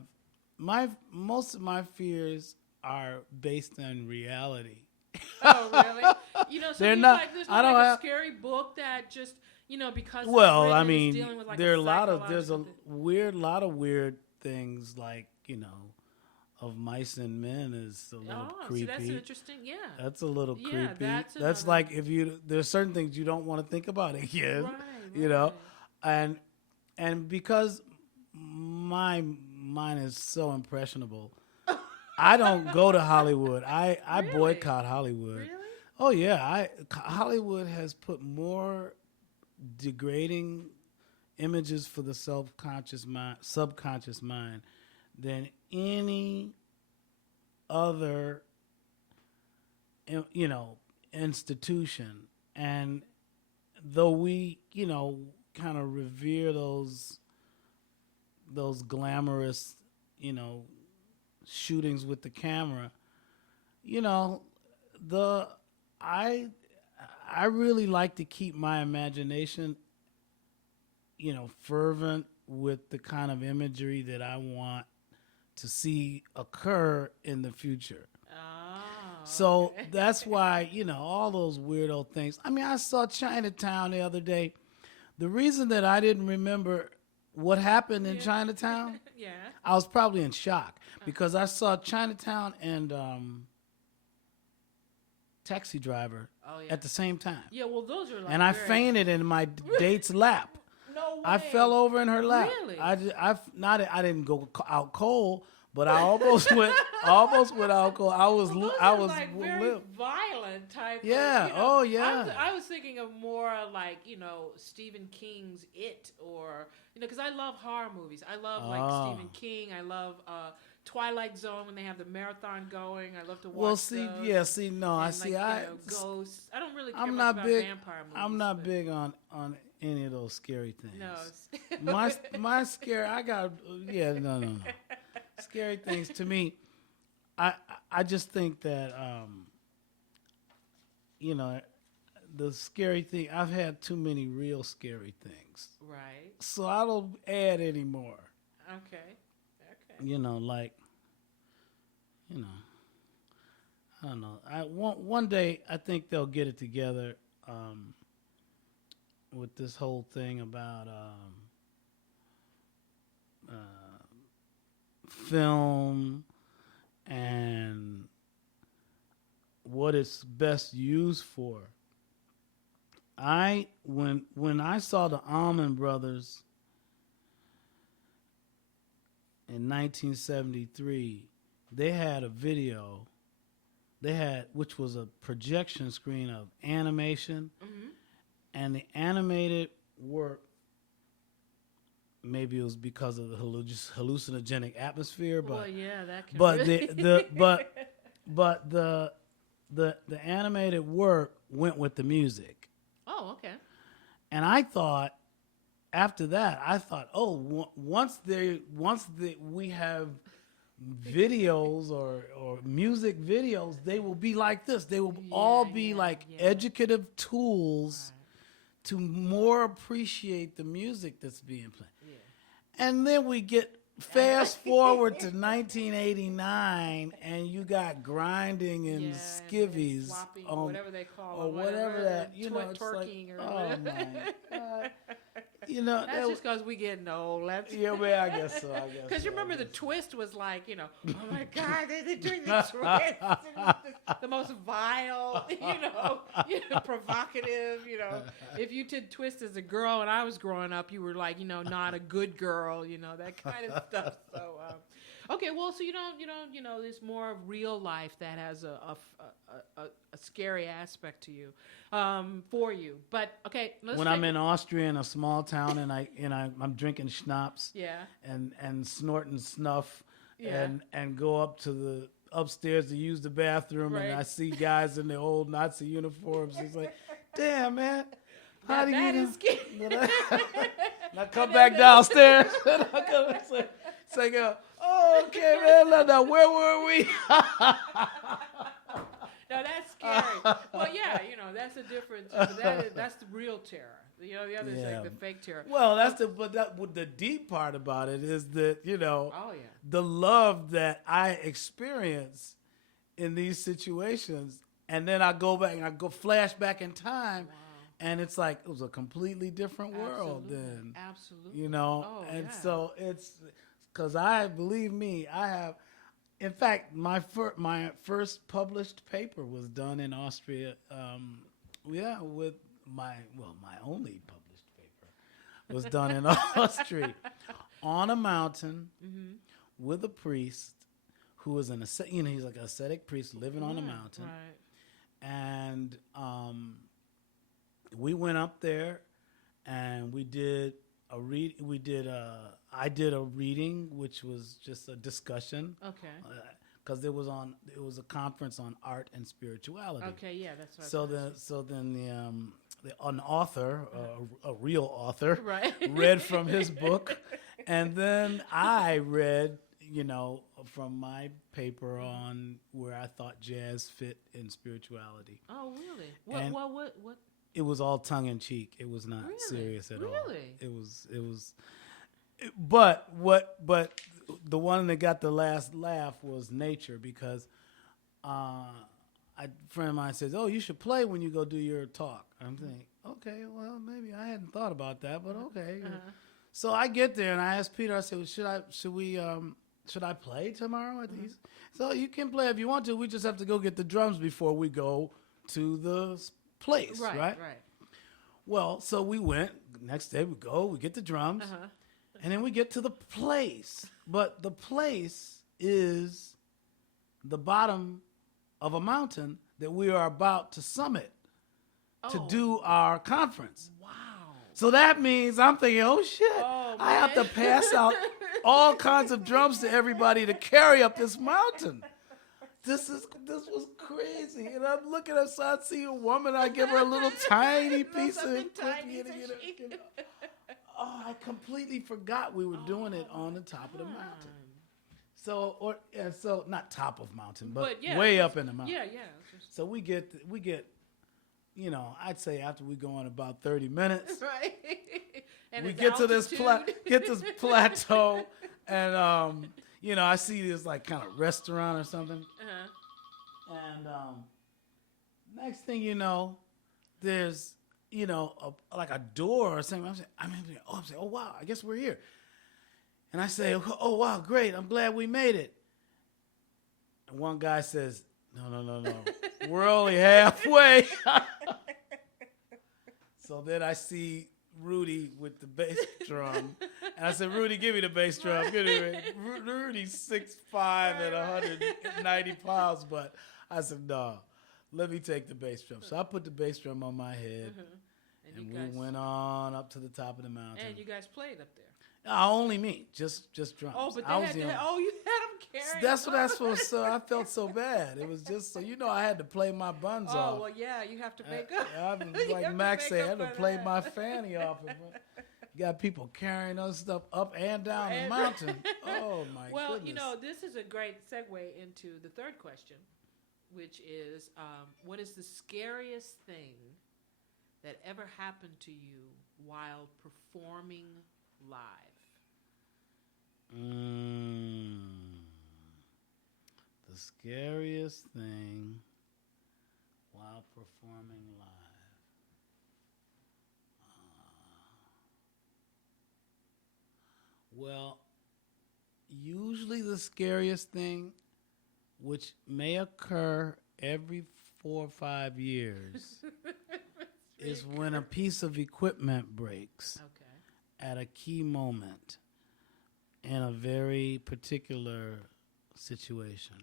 most of my fears are based on reality. Oh, really? They're not. There's I don't have a scary book that just because. Well, I mean, mean, with like there are a lot of lot of weird things like of mice and men is a little creepy. So that's interesting. Yeah, that's a little creepy. That's like if there's certain things you don't want to think about again. Right. And because my mind is so impressionable. I don't go to Hollywood. I Really? boycott Hollywood. Really? Oh yeah, Hollywood has put more degrading images for the subconscious mind than any other institution. And though we kind of revere those glamorous shootings with the camera, I really like to keep my imagination fervent with the kind of imagery that I want to see occur in the future. So okay. that's why all those weirdo things. I mean, I saw Chinatown the other day. The reason that I didn't remember what happened in Chinatown, I was probably in shock because I saw Chinatown and Taxi Driver at the same time. Yeah, well, those are like. And I fainted in my date's lap. No way. I fell over in her lap. Really? I didn't go out cold, but I almost went out cold. I was like very violent type. Yeah. Oh yeah. I was thinking of more like Stephen King's It, or because I love horror movies. I love like Stephen King. I love Twilight Zone when they have the marathon going. I love to watch. Ghosts. I don't really care much about vampire movies. I'm not big on any of those scary things. No. my scary. I got no. Scary things to me. I just think that the scary thing. I've had too many real scary things. Right. So I don't add any more. Okay. I don't know. One day I think they'll get it together with this whole thing about film and what it's best used for. When I saw the Allman Brothers in 1973, they had a video. Which was a projection screen of animation, and the animated work. Maybe it was because of the hallucinogenic atmosphere, but that can but really the animated work went with the music. Oh, okay. And I thought after that, once we have videos or music videos, they will be like this. They will all be like educative tools to more appreciate the music that's being played. Yeah. And then we get fast forward to 1989, and you got grinding and and skivvies flopping, on whatever they call or it, whatever that it's like. twerking or Oh whatever. my God! That's just because we getting old. Yeah, well, I guess so. Because you remember the twist was like, oh my God, they're doing the twist. It was the most vile, provocative. If you did twist as a girl when I was growing up, you were like, not a good girl, that kind of stuff. So, okay, well, so you don't, there's more of real life that has a scary aspect to you, for you. But okay, when I'm in Austria in a small town and I'm drinking schnapps, yeah, and snorting snuff, yeah, and go up to the upstairs to use the bathroom, right. and I see guys in their old Nazi uniforms. It's like, damn, man. How do that you is scary. And I come back downstairs and I come and say, oh, okay, man. Now, where were we? No, that's scary. Well, yeah, that's the difference. But that's the real terror. The other is like the fake terror. Well, the deep part about it is that, oh, yeah. the love that I experience in these situations, and then I go back and I go flash back in time. Wow. And it's like it was a completely different world then. Absolutely. Oh, so it's because I have. In fact, my first published paper was done in Austria. With my only published paper was done in Austria on a mountain with a priest who was he's like an ascetic priest living on a mountain, right. And we went up there and we did a read. I did a reading, which was just a discussion. Okay. Because it was a conference on art and spirituality. Okay, yeah, that's what. An author, a real author, right. read from his book, and then I read, from my paper on where I thought jazz fit in spirituality. Oh, really? What? It was all tongue in cheek. It was not serious at all. Really? It was. But the one that got the last laugh was nature, because a friend of mine says, "Oh, you should play when you go do your talk." I'm thinking, okay, well, maybe I hadn't thought about that, but okay. So I get there and I ask Peter. I said, well, should I play tomorrow? So you can play if you want to. We just have to go get the drums before we go to the place, right? Right. Well, so we went. Next day we get the drums. And then we get to the place. But the place is the bottom of a mountain that we are about to summit to do our conference. Wow. So that means I'm thinking, oh, shit. I have to pass out all kinds of drums to everybody to carry up this mountain. This was crazy. And I'm looking at, so I see a woman, I give her a little tiny piece of equipment. Oh, I completely forgot we were doing it on the top of the mountain. So not top of mountain, but way up in the mountain. Yeah. So we get, I'd say after we go on about 30 minutes, right. And we get to this plateau, and I see this like kind of restaurant or something, and next thing you know, there's like a door or something. I'm saying, oh wow, I guess we're here. And I say, oh wow, great, I'm glad we made it. And one guy says, no, we're only halfway. So then I see Rudy with the bass drum, and I said, Rudy, give me the bass drum. Rudy's 6'5" and 190 pounds, but I said, no. Let me take the bass drum. So I put the bass drum on my head, and we went on up to the top of the mountain. And you guys played up there? Only me, just drums. Oh, but you had them carrying. That's what I was supposed to. I felt so bad. It was just so I had to play my buns off. Oh well, yeah, you have to make up. Like Max said, I had to play my fanny off. You got people carrying us stuff up and down the mountain. Oh my goodness. Well, this is a great segue into the third question, which is, what is the scariest thing that ever happened to you while performing live? The scariest thing while performing live. Well, usually the scariest thing, which may occur every 4 or 5 years, is when a piece of equipment breaks at a key moment in a very particular situation.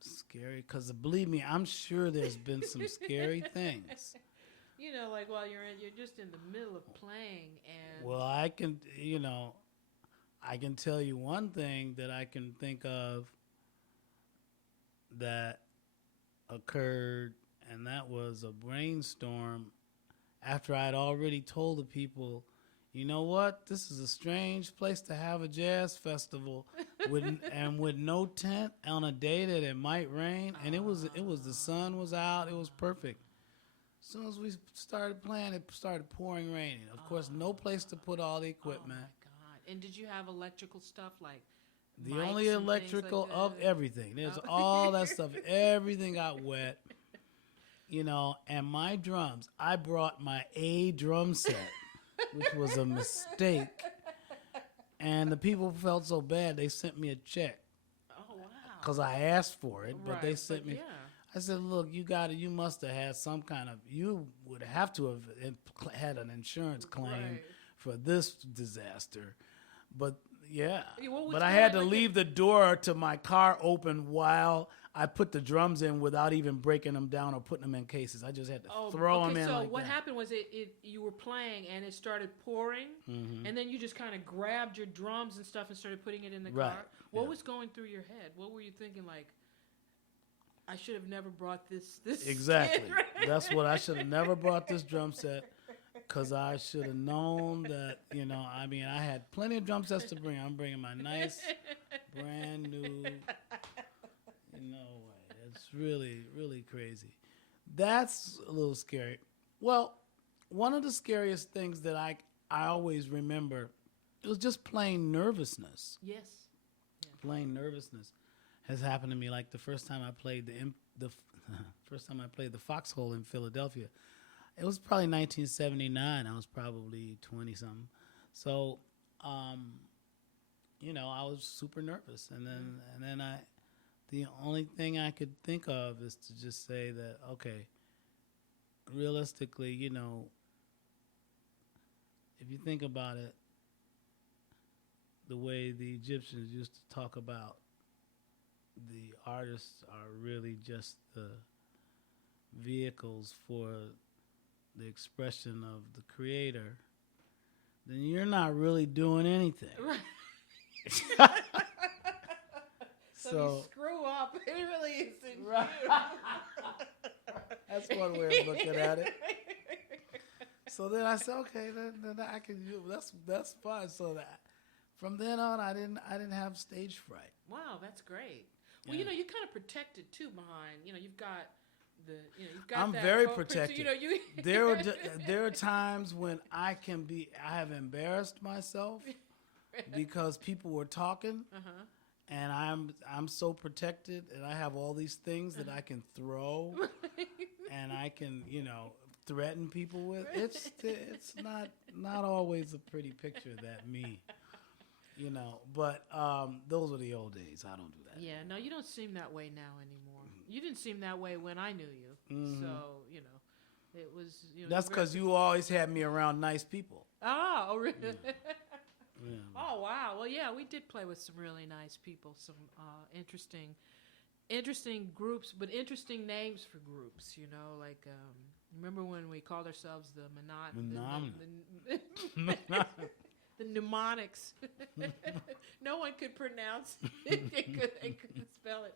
Scary, because believe me, I'm sure there's been some scary things. You know, like while you're just in the middle of playing and. Well, I can tell you one thing that I can think of that occurred, and that was a brainstorm after I'd already told the people, you know what, this is a strange place to have a jazz festival with no tent on a day that it might rain, and it was the sun was out, it was perfect. As soon as we started playing, it started pouring raining. Of course, no place to put all the equipment. Oh my God! And did you have electrical stuff like? The only electrical like of everything. There's all that stuff. Everything got wet. You know, and my drums, I brought my A drum set, which was a mistake. And the people felt so bad, they sent me a check. Oh, wow. Because I asked for it, but right, they sent me. Yeah. I said, look, you must have had some kind of, you would have to have had an insurance claim for this disaster. But yeah, but I had to leave the door to my car open while I put the drums in without even breaking them down or putting them in cases. I just had to throw them in. So like what that. happened was you were playing and it started pouring, and then you just kind of grabbed your drums and stuff and started putting it in the car. What was going through your head? What were you thinking? Like, I should have never brought this. Exactly. That's what I should have never brought this drum set. Because I should have known that, I mean, I had plenty of drum sets to bring. I'm bringing my nice, brand new, it's really, really crazy. That's a little scary. Well, one of the scariest things that I always remember, it was just plain nervousness. Yes. Yeah. Plain nervousness has happened to me. Like the first time I played the Foxhole in Philadelphia. It was probably 1979. I was probably 20-something. So, I was super nervous. And then the only thing I could think of is to just say that, okay, realistically, if you think about it, the way the Egyptians used to talk about the artists are really just the vehicles for the expression of the creator, then you're not really doing anything. Right. So you screw up. It really isn't right. You. That's one way of looking at it. So then I said, okay, then I can do that's fine. So that from then on, I didn't have stage fright. Wow, that's great. Well, you're kind of protected too behind. You've got. I'm very protected. There are times when I have embarrassed myself because people were talking, and I'm so protected, and I have all these things that I can throw, and I can threaten people with. It's not always a pretty picture that me. But those were the old days. I don't do that. Yeah, no, you don't seem that way now anymore. You didn't seem that way when I knew you. So, it was... That's because you always had me around nice people. Oh, really? Yeah. Oh, wow. Well, yeah, we did play with some really nice people, some interesting groups, but interesting names for groups, like... remember when we called ourselves the the mnemonics. No one could pronounce it. They couldn't spell it.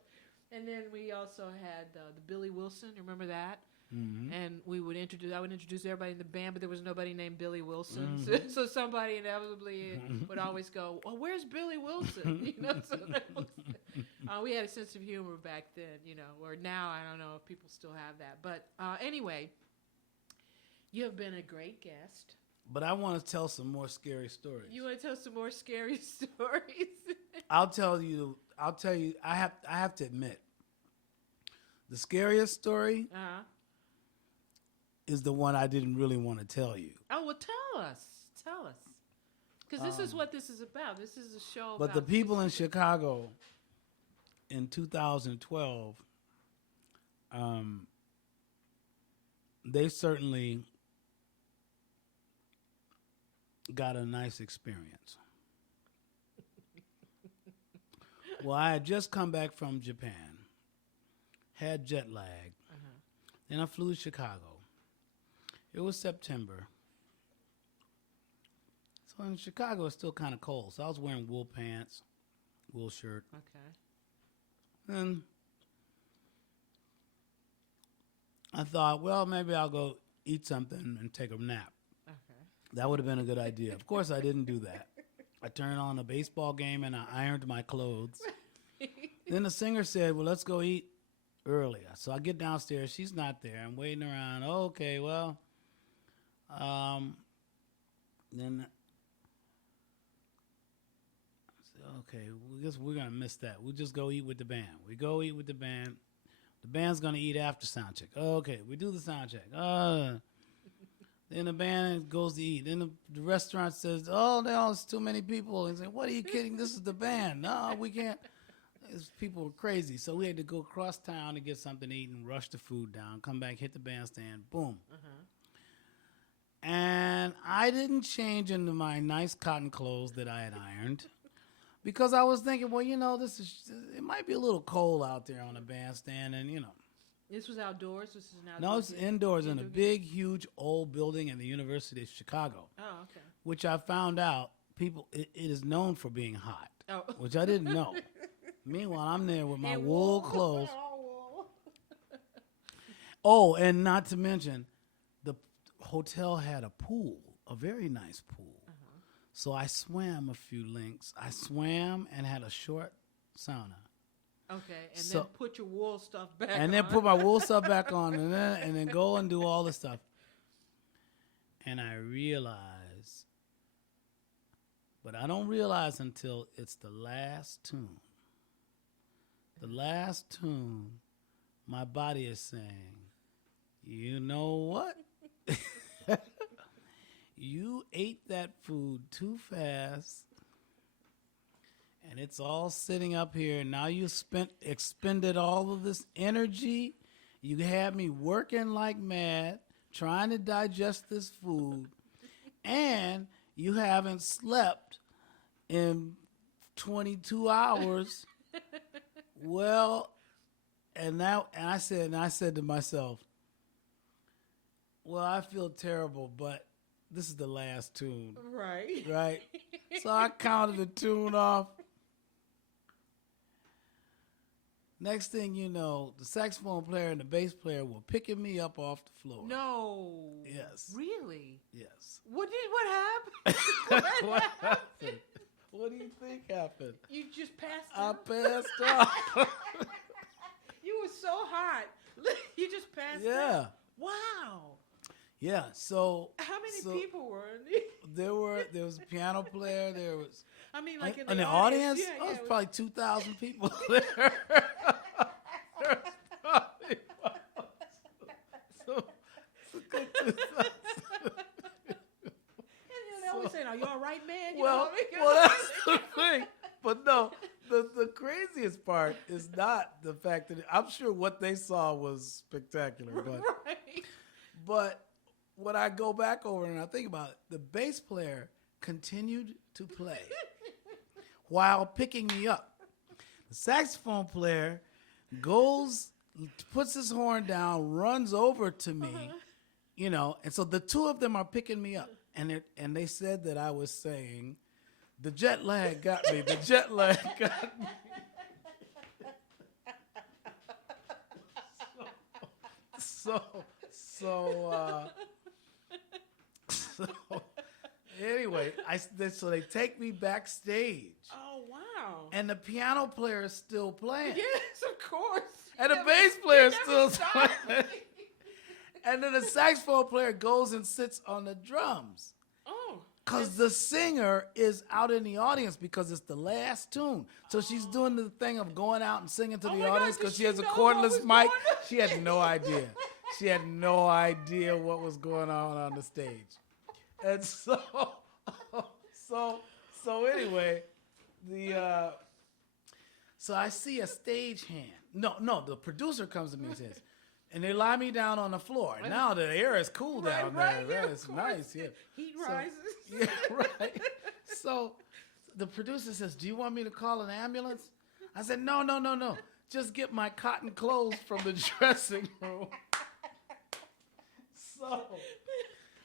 And then we also had the Billy Wilson. Remember that? Mm-hmm. And I would introduce everybody in the band, but there was nobody named Billy Wilson. Mm-hmm. So somebody inevitably would always go, "Well, where's Billy Wilson?" So that was, We had a sense of humor back then, or now I don't know if people still have that. But anyway, you have been a great guest. But I want to tell some more scary stories. You want to tell some more scary stories? I'll tell you. I have to admit, the scariest story is the one I didn't really want to tell you. Oh, well, tell us. Because this is what this is about. This is a show But about... the people in Chicago in 2012, they certainly got a nice experience. Well, I had just come back from Japan, had jet lag, then I flew to Chicago. It was September. So in Chicago, it's still kind of cold. So I was wearing wool pants, wool shirt. Okay. And I thought, well, maybe I'll go eat something and take a nap. Okay. That would have been a good idea. Of course, I didn't do that. I turned on a baseball game and I ironed my clothes. Then the singer said, well, let's go eat early. So I get downstairs. She's not there. I'm waiting around. Oh, okay, well, then I said, okay, we're going to miss that. We'll just go eat with the band. We go eat with the band. The band's going to eat after sound check. Okay, we do the sound check. Then the band goes to eat. Then the restaurant says, oh, there's too many people. And say, what are you kidding? This is the band. No, we can't. People were crazy. So we had to go across town to get something to eat and rush the food down, come back, hit the bandstand, boom. And I didn't change into my nice cotton clothes that I had ironed because I was thinking, well, it might be a little cold out there on the bandstand and, This was outdoors? This is an outdoors? No, it's indoors in a big, huge, old building in the University of Chicago. Oh, okay. Which I found out, it is known for being hot, which I didn't know. Meanwhile, I'm there with my wool clothes. Oh, and not to mention, the hotel had a pool, a very nice pool. So I swam a few links. I swam and had a short sauna. Okay, and then put your wool stuff back on. And then put my wool stuff back on and then go and do all the stuff. And I realize, but I don't realize until it's the last tune. The last tune, my body is saying, you know what? You ate that food too fast. And it's all sitting up here. Now you expended all of this energy. You had me working like mad, trying to digest this food. And you haven't slept in 22 hours. Well, and I said to myself, well, I feel terrible, but this is the last tune. Right. Right? So I counted the tune off. Next thing you know, the saxophone player and the bass player were picking me up off the floor. No. Yes. Really? Yes. What happened? What happened? What do you think happened? You just passed I out? passed out. You were so hot. You just passed out? Yeah. Wow. Yeah. So How many people were in there? There was a piano player. There was. I mean, like in the audience, Yeah, there was probably 2,000 people there. So good 2,000. And they always say, "Are you all right, man?" Well, that's the thing. But no, the craziest part is not the fact that I'm sure what they saw was spectacular. But right. But when I go back over and I think about it, the bass player continued to play while picking me up. The saxophone player puts his horn down, runs over to me, and so the two of them are picking me up. And they said that I was saying, the jet lag got me, the jet lag got me. So anyway, so they take me backstage. Oh, wow. And the piano player is still playing. Yes, of course. And the bass player is still playing. And then the saxophone player goes and sits on the drums. Oh. Because the singer is out in the audience because it's the last tune. So she's doing the thing of going out and singing to the audience because she has a cordless mic. She had no idea. She had no idea what was going on the stage. And so anyway, so I see a stagehand. No, the producer comes to me and says, and they lie me down on the floor. Now the air is cool down there. Yeah, It's nice. Yeah. Heat rises. Yeah, right. So the producer says, "Do you want me to call an ambulance?" I said, No. Just get my cotton clothes from the dressing room.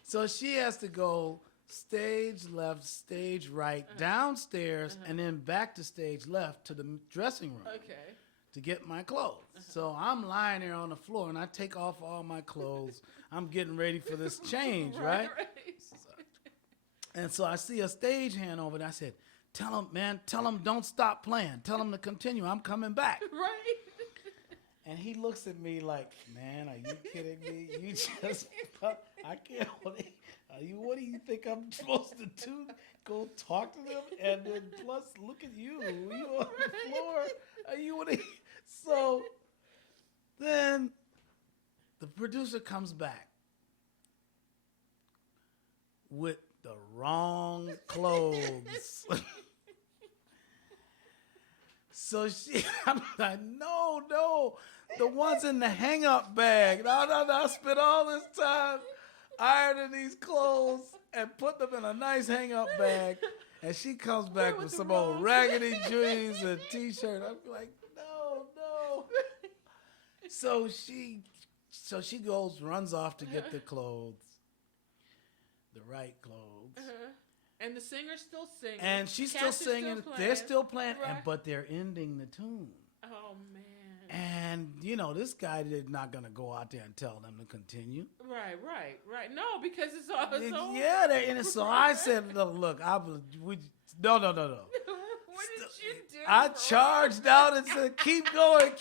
So she has to go stage left, stage right, downstairs, and then back to stage left to the dressing room. Okay. To get my clothes. So I'm lying there on the floor and I take off all my clothes. I'm getting ready for this change, right? And so I see a stagehand over there. I said, tell him don't stop playing. Tell him to continue. I'm coming back. Right. And he looks at me like, man, are you kidding me? You just, I can't, what do you think I'm supposed to do? Go talk to them? And then plus, look at you. You on the floor. Are you what? So then the producer comes back with the wrong clothes. So I'm like, no, the ones in the hang-up bag. No, I spent all this time ironing these clothes and put them in a nice hang-up bag. And she comes back with some old raggedy jeans and T-shirt. I'm like, no. So she goes, runs off to get the clothes, the right clothes. And the singer's still singing. And she's still singing. They're still playing, right. but they're ending the tune. Oh, man. And, this guy is not going to go out there and tell them to continue. Right. No, because it's all over. Yeah, they're in it. So I said, no. What did you do? I charged out and said, keep going.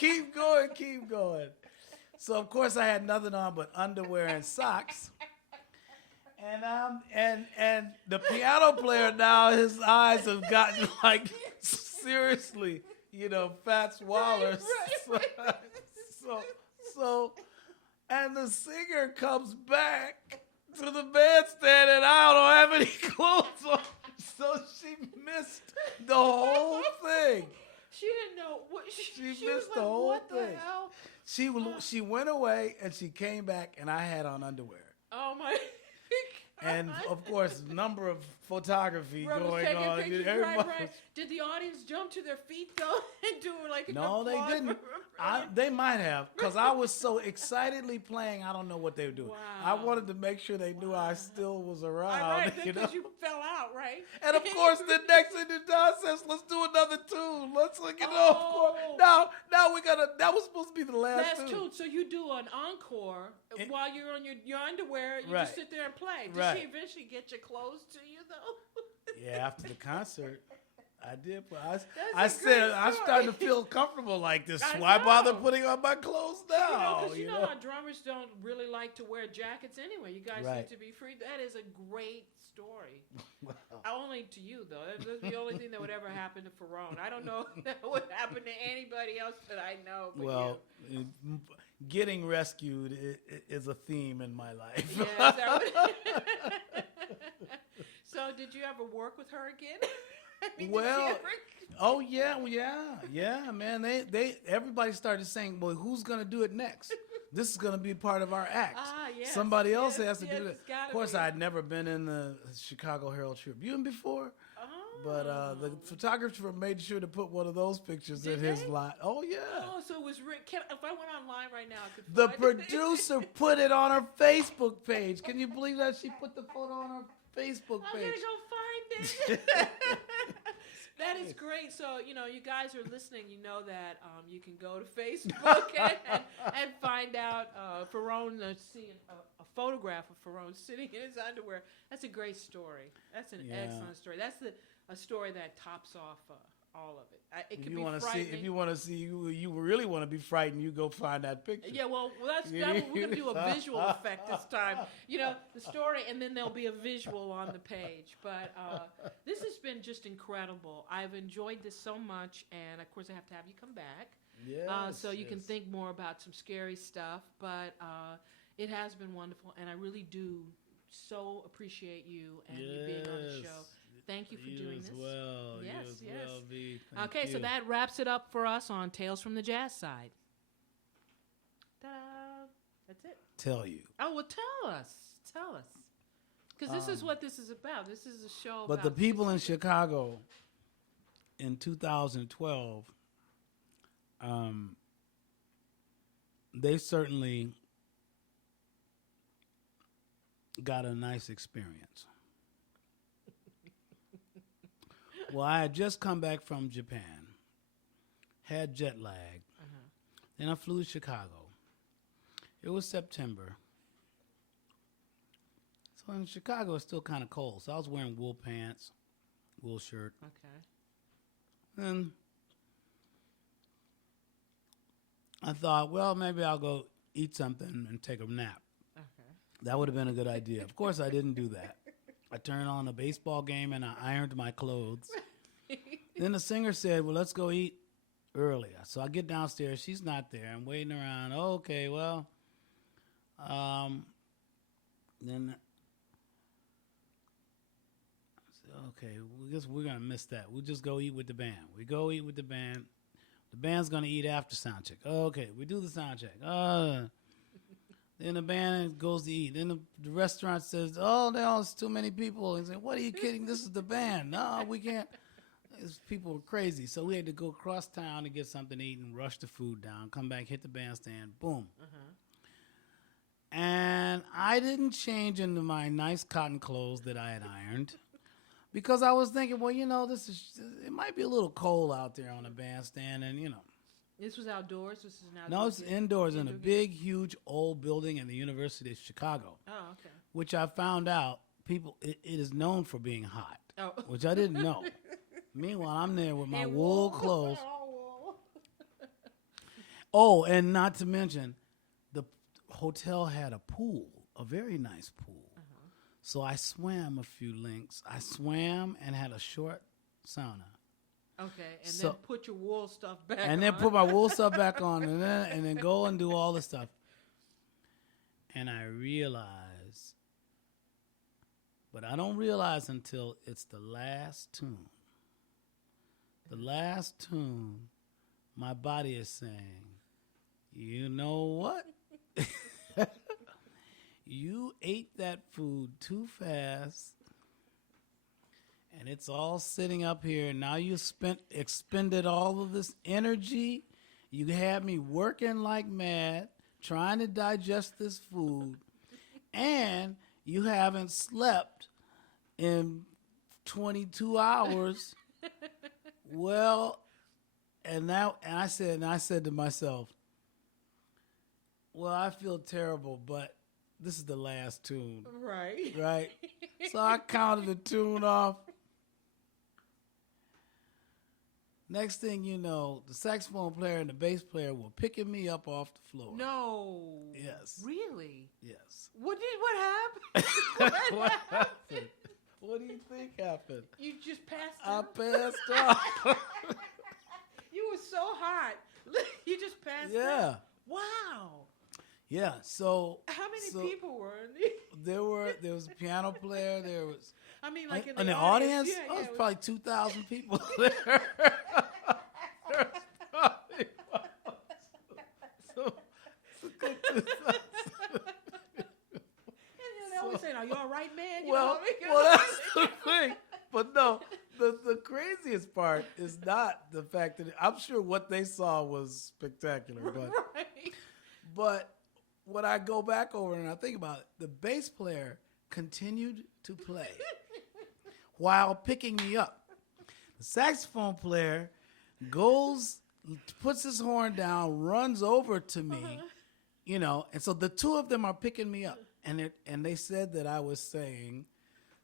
So, of course, I had nothing on but underwear and socks. And the piano player now, his eyes have gotten like seriously, Fats Waller's. Right. So, and the singer comes back to the bandstand, and I don't have any clothes on, so she missed the whole thing. She didn't know what she missed was the like, whole what thing. The hell? She went away, and she came back, and I had on underwear. Oh my! And of course, number of photography going on. Pictures, right. Did the audience jump to their feet though and do like? No, they didn't. They might have, because I was so excitedly playing. I don't know what they were doing. Wow. I wanted to make sure they knew I still was around. Right, because you fell out, right? And of course, the next thing Don says, "Let's do another tune. Let's Of course. Now we gotta. That was supposed to be the last tune. So you do an encore while you're on your underwear. You just sit there and play. Did she eventually get your clothes to you though? Yeah, after the concert. I did, but I said I'm starting to feel comfortable like this. Why bother putting on my clothes now? Because you know how drummers don't really like to wear jackets anyway. You guys need to be free. That is a great story. Wow. Only to you though. That's the only thing that would ever happen to Pheeroan. I don't know if that would happen to anybody else that I know. But getting rescued is a theme in my life. Yeah, so did you ever work with her again? Yeah, man. They everybody started saying, "Well, who's gonna do it next? This is gonna be part of our act. Somebody else has to do it." Of course, I'd never been in the Chicago Herald Tribune before, but the photographer made sure to put one of those pictures in his lot. Oh yeah. Oh, so it was if I went online right now, I could the producer put it on her Facebook page. Can you believe that she put the photo on her Facebook page? I'm gonna go find it. That is great. So, you guys are listening. You know that you can go to Facebook and find out Pheeroan, seeing a photograph of Pheeroan sitting in his underwear. That's a great story. That's an excellent story. That's a story that tops off all of it. It If can you be want to see, frightening. if you want to see, you really want to be frightened, you go find that picture. Yeah, well, we're going to do a visual effect this time. You know, the story, and then there'll be a visual on the page. But this has been just incredible. I've enjoyed this so much, and of course, I have to have you come back. Yes, so you can think more about some scary stuff. But it has been wonderful, and I really do so appreciate you and you being on the show. Thank you for doing this. Well. Yes, you as yes. well, V. Okay, Thank so you. that wraps it up for us on Tales from the Jazz side. Ta-da! That's it. Tell you. Oh, well, tell us. Because this is what this is about. This is a show But about... the people in Chicago in 2012, they certainly got a nice experience. Well, I had just come back from Japan, had jet lag, then I flew to Chicago. It was September. So in Chicago, it's still kind of cold. So I was wearing wool pants, wool shirt. Okay. And I thought, well, maybe I'll go eat something and take a nap. Okay. That would have been a good idea. Of course, I didn't do that. I turned on a baseball game and I ironed my clothes. Then the singer said, well, let's go eat earlier. So I get downstairs. She's not there. I'm waiting around. Okay, well, then I said, okay, we're going to miss that. We'll just go eat with the band. We go eat with the band. The band's going to eat after sound check. Okay, we do the sound check. Then the band goes to eat. Then the restaurant says, oh, there's too many people. He said, what are you kidding? This is the band. No, we can't. People were crazy. So we had to go across town to get something to eat and rush the food down, come back, hit the bandstand, boom. And I didn't change into my nice cotton clothes that I had ironed because I was thinking, well, it might be a little cold out there on the bandstand and, This was outdoors? This is an outdoors? No, it's indoors in a big, huge, old building in the University of Chicago. Oh, okay. Which I found out, it is known for being hot, which I didn't know. Meanwhile, I'm there with my wool clothes. Oh, and not to mention, the hotel had a pool, a very nice pool. So I swam a few links. I swam and had a short sauna. Okay, and then put your wool stuff back on. And then put my wool stuff back on and then go and do all the stuff. And I realize, but I don't realize until it's the last tune. The last tune, my body is saying, you know what? You ate that food too fast. And it's all sitting up here. Now you expended all of this energy. You had me working like mad, trying to digest this food. And you haven't slept in 22 hours. Well, and I said to myself, well, I feel terrible, but this is the last tune. Right. Right? So I counted the tune off. Next thing you know, the saxophone player and the bass player were picking me up off the floor. No. Yes. Really? Yes. What happened? What happened? What do you think happened? You just passed I out? passed out. You were so hot. You just passed out? Yeah. Wow. Yeah. So How many people were in there was a piano player, there was I mean, like in the audience, Yeah, there was probably 2,000 people there. So it's a good 2,000. They always say, "Are you all right, man?" You know Well, what I mean? well, that's the thing. But no, the craziest part is not the fact that I'm sure what they saw was spectacular. But Right. but when I go back over and I think about it, the bass player continued to play while picking me up. The saxophone player puts his horn down, runs over to me, and so the two of them are picking me up. And they said that I was saying,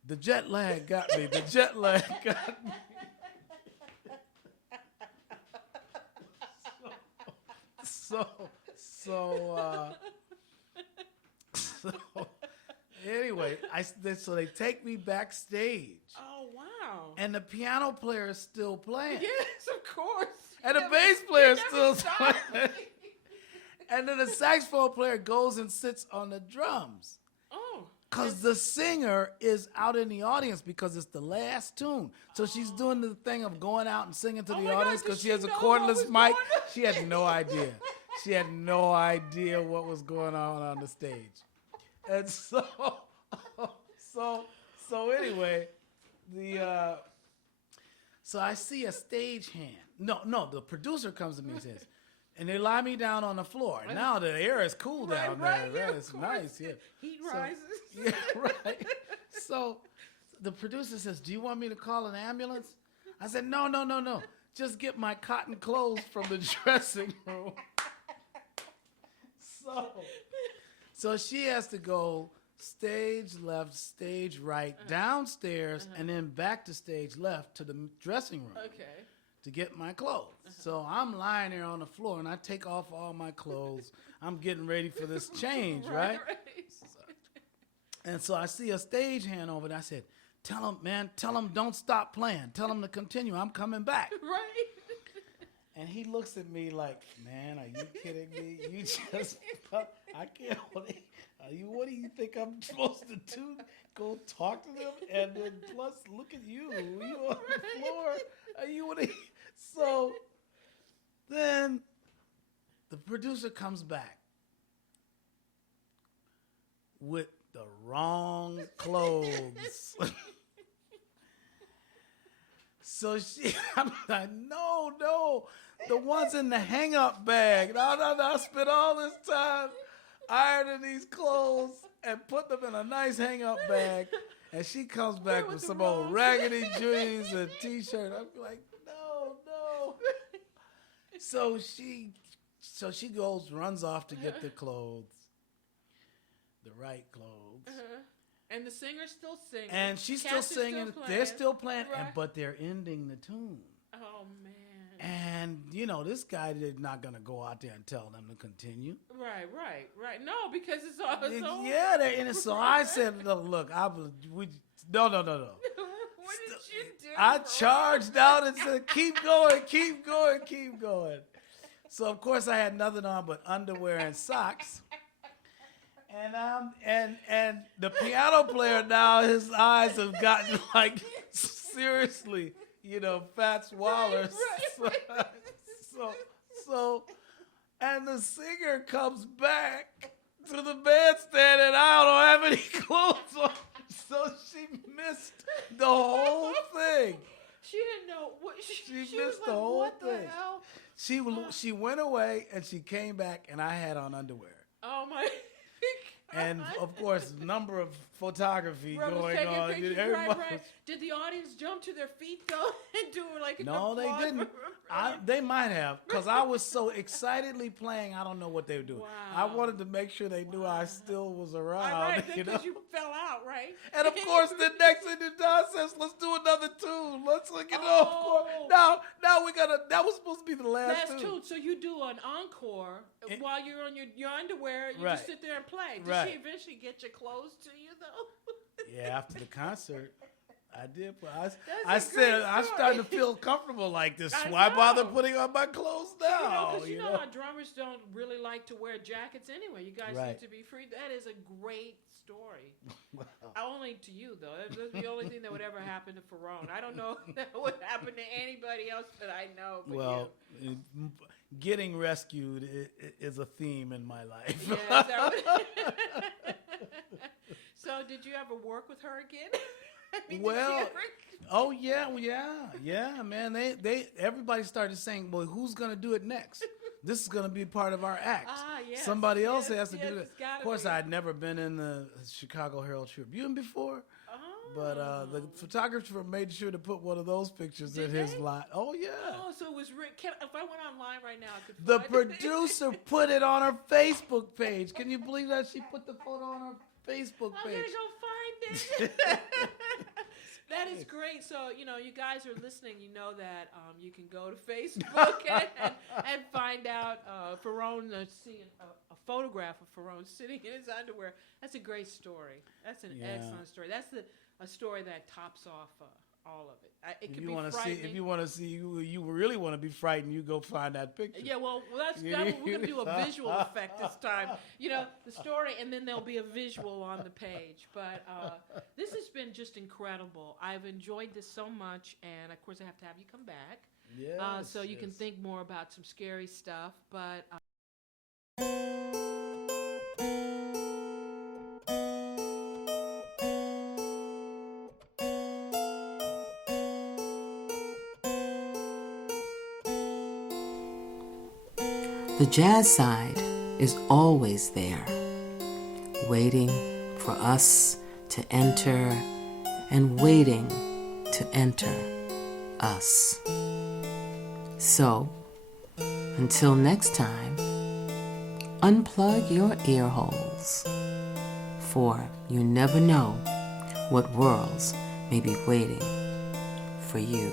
the jet lag got me. The jet lag got me. So anyway, so they take me backstage, Oh wow! and the piano player is still playing, Yes, of course. and the bass player is still playing, and then the saxophone player goes and sits on the drums. Oh. Because the singer is out in the audience because it's the last tune. So she's doing the thing of going out and singing to Oh the my God, audience did because she she has a know what cordless was mic. going on? She had no idea. She had no idea what was going on the stage. And so anyway, so I see a stagehand. No, the producer comes to me and says, and they lie me down on the floor. Now the air is cool down there. Yeah, Right? of It's course. nice. Yeah. Heat So- rises. Yeah, right. So the producer says, "Do you want me to call an ambulance?" I said, No. Just get my cotton clothes from the dressing room. So she has to go stage left, stage right, downstairs, and then back to stage left to the dressing room Okay. to get my clothes. So I'm lying there on the floor, and I take off all my clothes. I'm getting ready for this change, right? And so I see a stagehand over there. I said, tell him don't stop playing. Tell him to continue. I'm coming back. Right. And he looks at me like, man, are you kidding me? You just, I can't, what do you think I'm supposed to do? Go talk to them? And then plus, look at you. You on the floor. Are you, so then the producer comes back with the wrong clothes. So I'm like, no, the ones in the hang-up bag. No, I spent all this time ironing these clothes and put them in a nice hang-up bag. And she comes back with some old raggedy jeans and T-shirt. I'm like, no. So she goes, runs off to get the clothes, the right clothes. And the singer's still singing. And she's still Cats are singing. They're still playing, Right. but they're ending the tune. Oh man. And this guy is not gonna go out there and tell them to continue. Right. No, because it's all so. Yeah, they're in it. So I said, "Look, no. What did you do? I charged out and said, keep going. So of course I had nothing on but underwear and socks. And the piano player now, his eyes have gotten like seriously, Fats Waller's. Right. So, and the singer comes back to the bandstand, and I don't have any clothes on, so she missed the whole thing. She didn't know what she Missed was the like, whole what thing. the hell? She went away, and she came back, and I had on underwear. Oh my. And of course, number of photography Bro was going taking on. pictures, Everybody right. was- Did the audience jump to their feet though and do like an No, they applause? didn't. They might have, because I was so excitedly playing. I don't know what they were doing. I Wow. wanted to make sure they knew I still was around. Right, because you fell out, right? And of course, the next thing the Don says, "Let's do another tune. Let's look it up." Of course. Now we gotta. That was supposed to be the last tune. So you do an encore while you're on your underwear. You Right. just sit there and play. Did Right. she eventually get your clothes to you though? Yeah, after the concert, I did. That's I a said great I'm story. starting to feel comfortable like this. I Why bother know. putting on my clothes now? Because you know our drummers don't really like to wear jackets anyway. You guys Right. seem to be free. That is a great story. Only to you though. That's the only thing that would ever happen to Pheeroan. I don't know if that would happen to anybody else that I know. But Well, getting rescued is a theme in my life. you. Yeah, is that what- So did you ever work with her again? I mean, did she Well, ever- oh yeah, man. They everybody started saying, "Well, who's gonna do it next? This is gonna be part of our act. Yes, Somebody else yes, has to yes, do it." it's gotta Of course, be. I'd never been in the Chicago Herald Tribune before, Oh. but the photographer made sure to put one of those pictures Did in his they? lot. Oh yeah. Oh, so it was if I went online right now, I could The find producer put it on her Facebook page. Can you believe that she put the photo on her Facebook I'm page? gonna go find it. That is great. So, you guys are listening. You know that you can go to Facebook and find out Pheeroan, see a photograph of Pheeroan sitting in his underwear. That's a great story. That's an excellent story. That's a story that tops off all of it. It can be frightening. If you want to see, you really want to be frightened, you go find that picture. Yeah, well, we're going to do a visual effect this time. The story, and then there'll be a visual on the page. But this has been just incredible. I've enjoyed this so much, and of course, I have to have you come back. So you can think more about some scary stuff. But The jazz side is always there, waiting for us to enter and waiting to enter us. So, until next time, unplug your ear holes, for you never know what worlds may be waiting for you.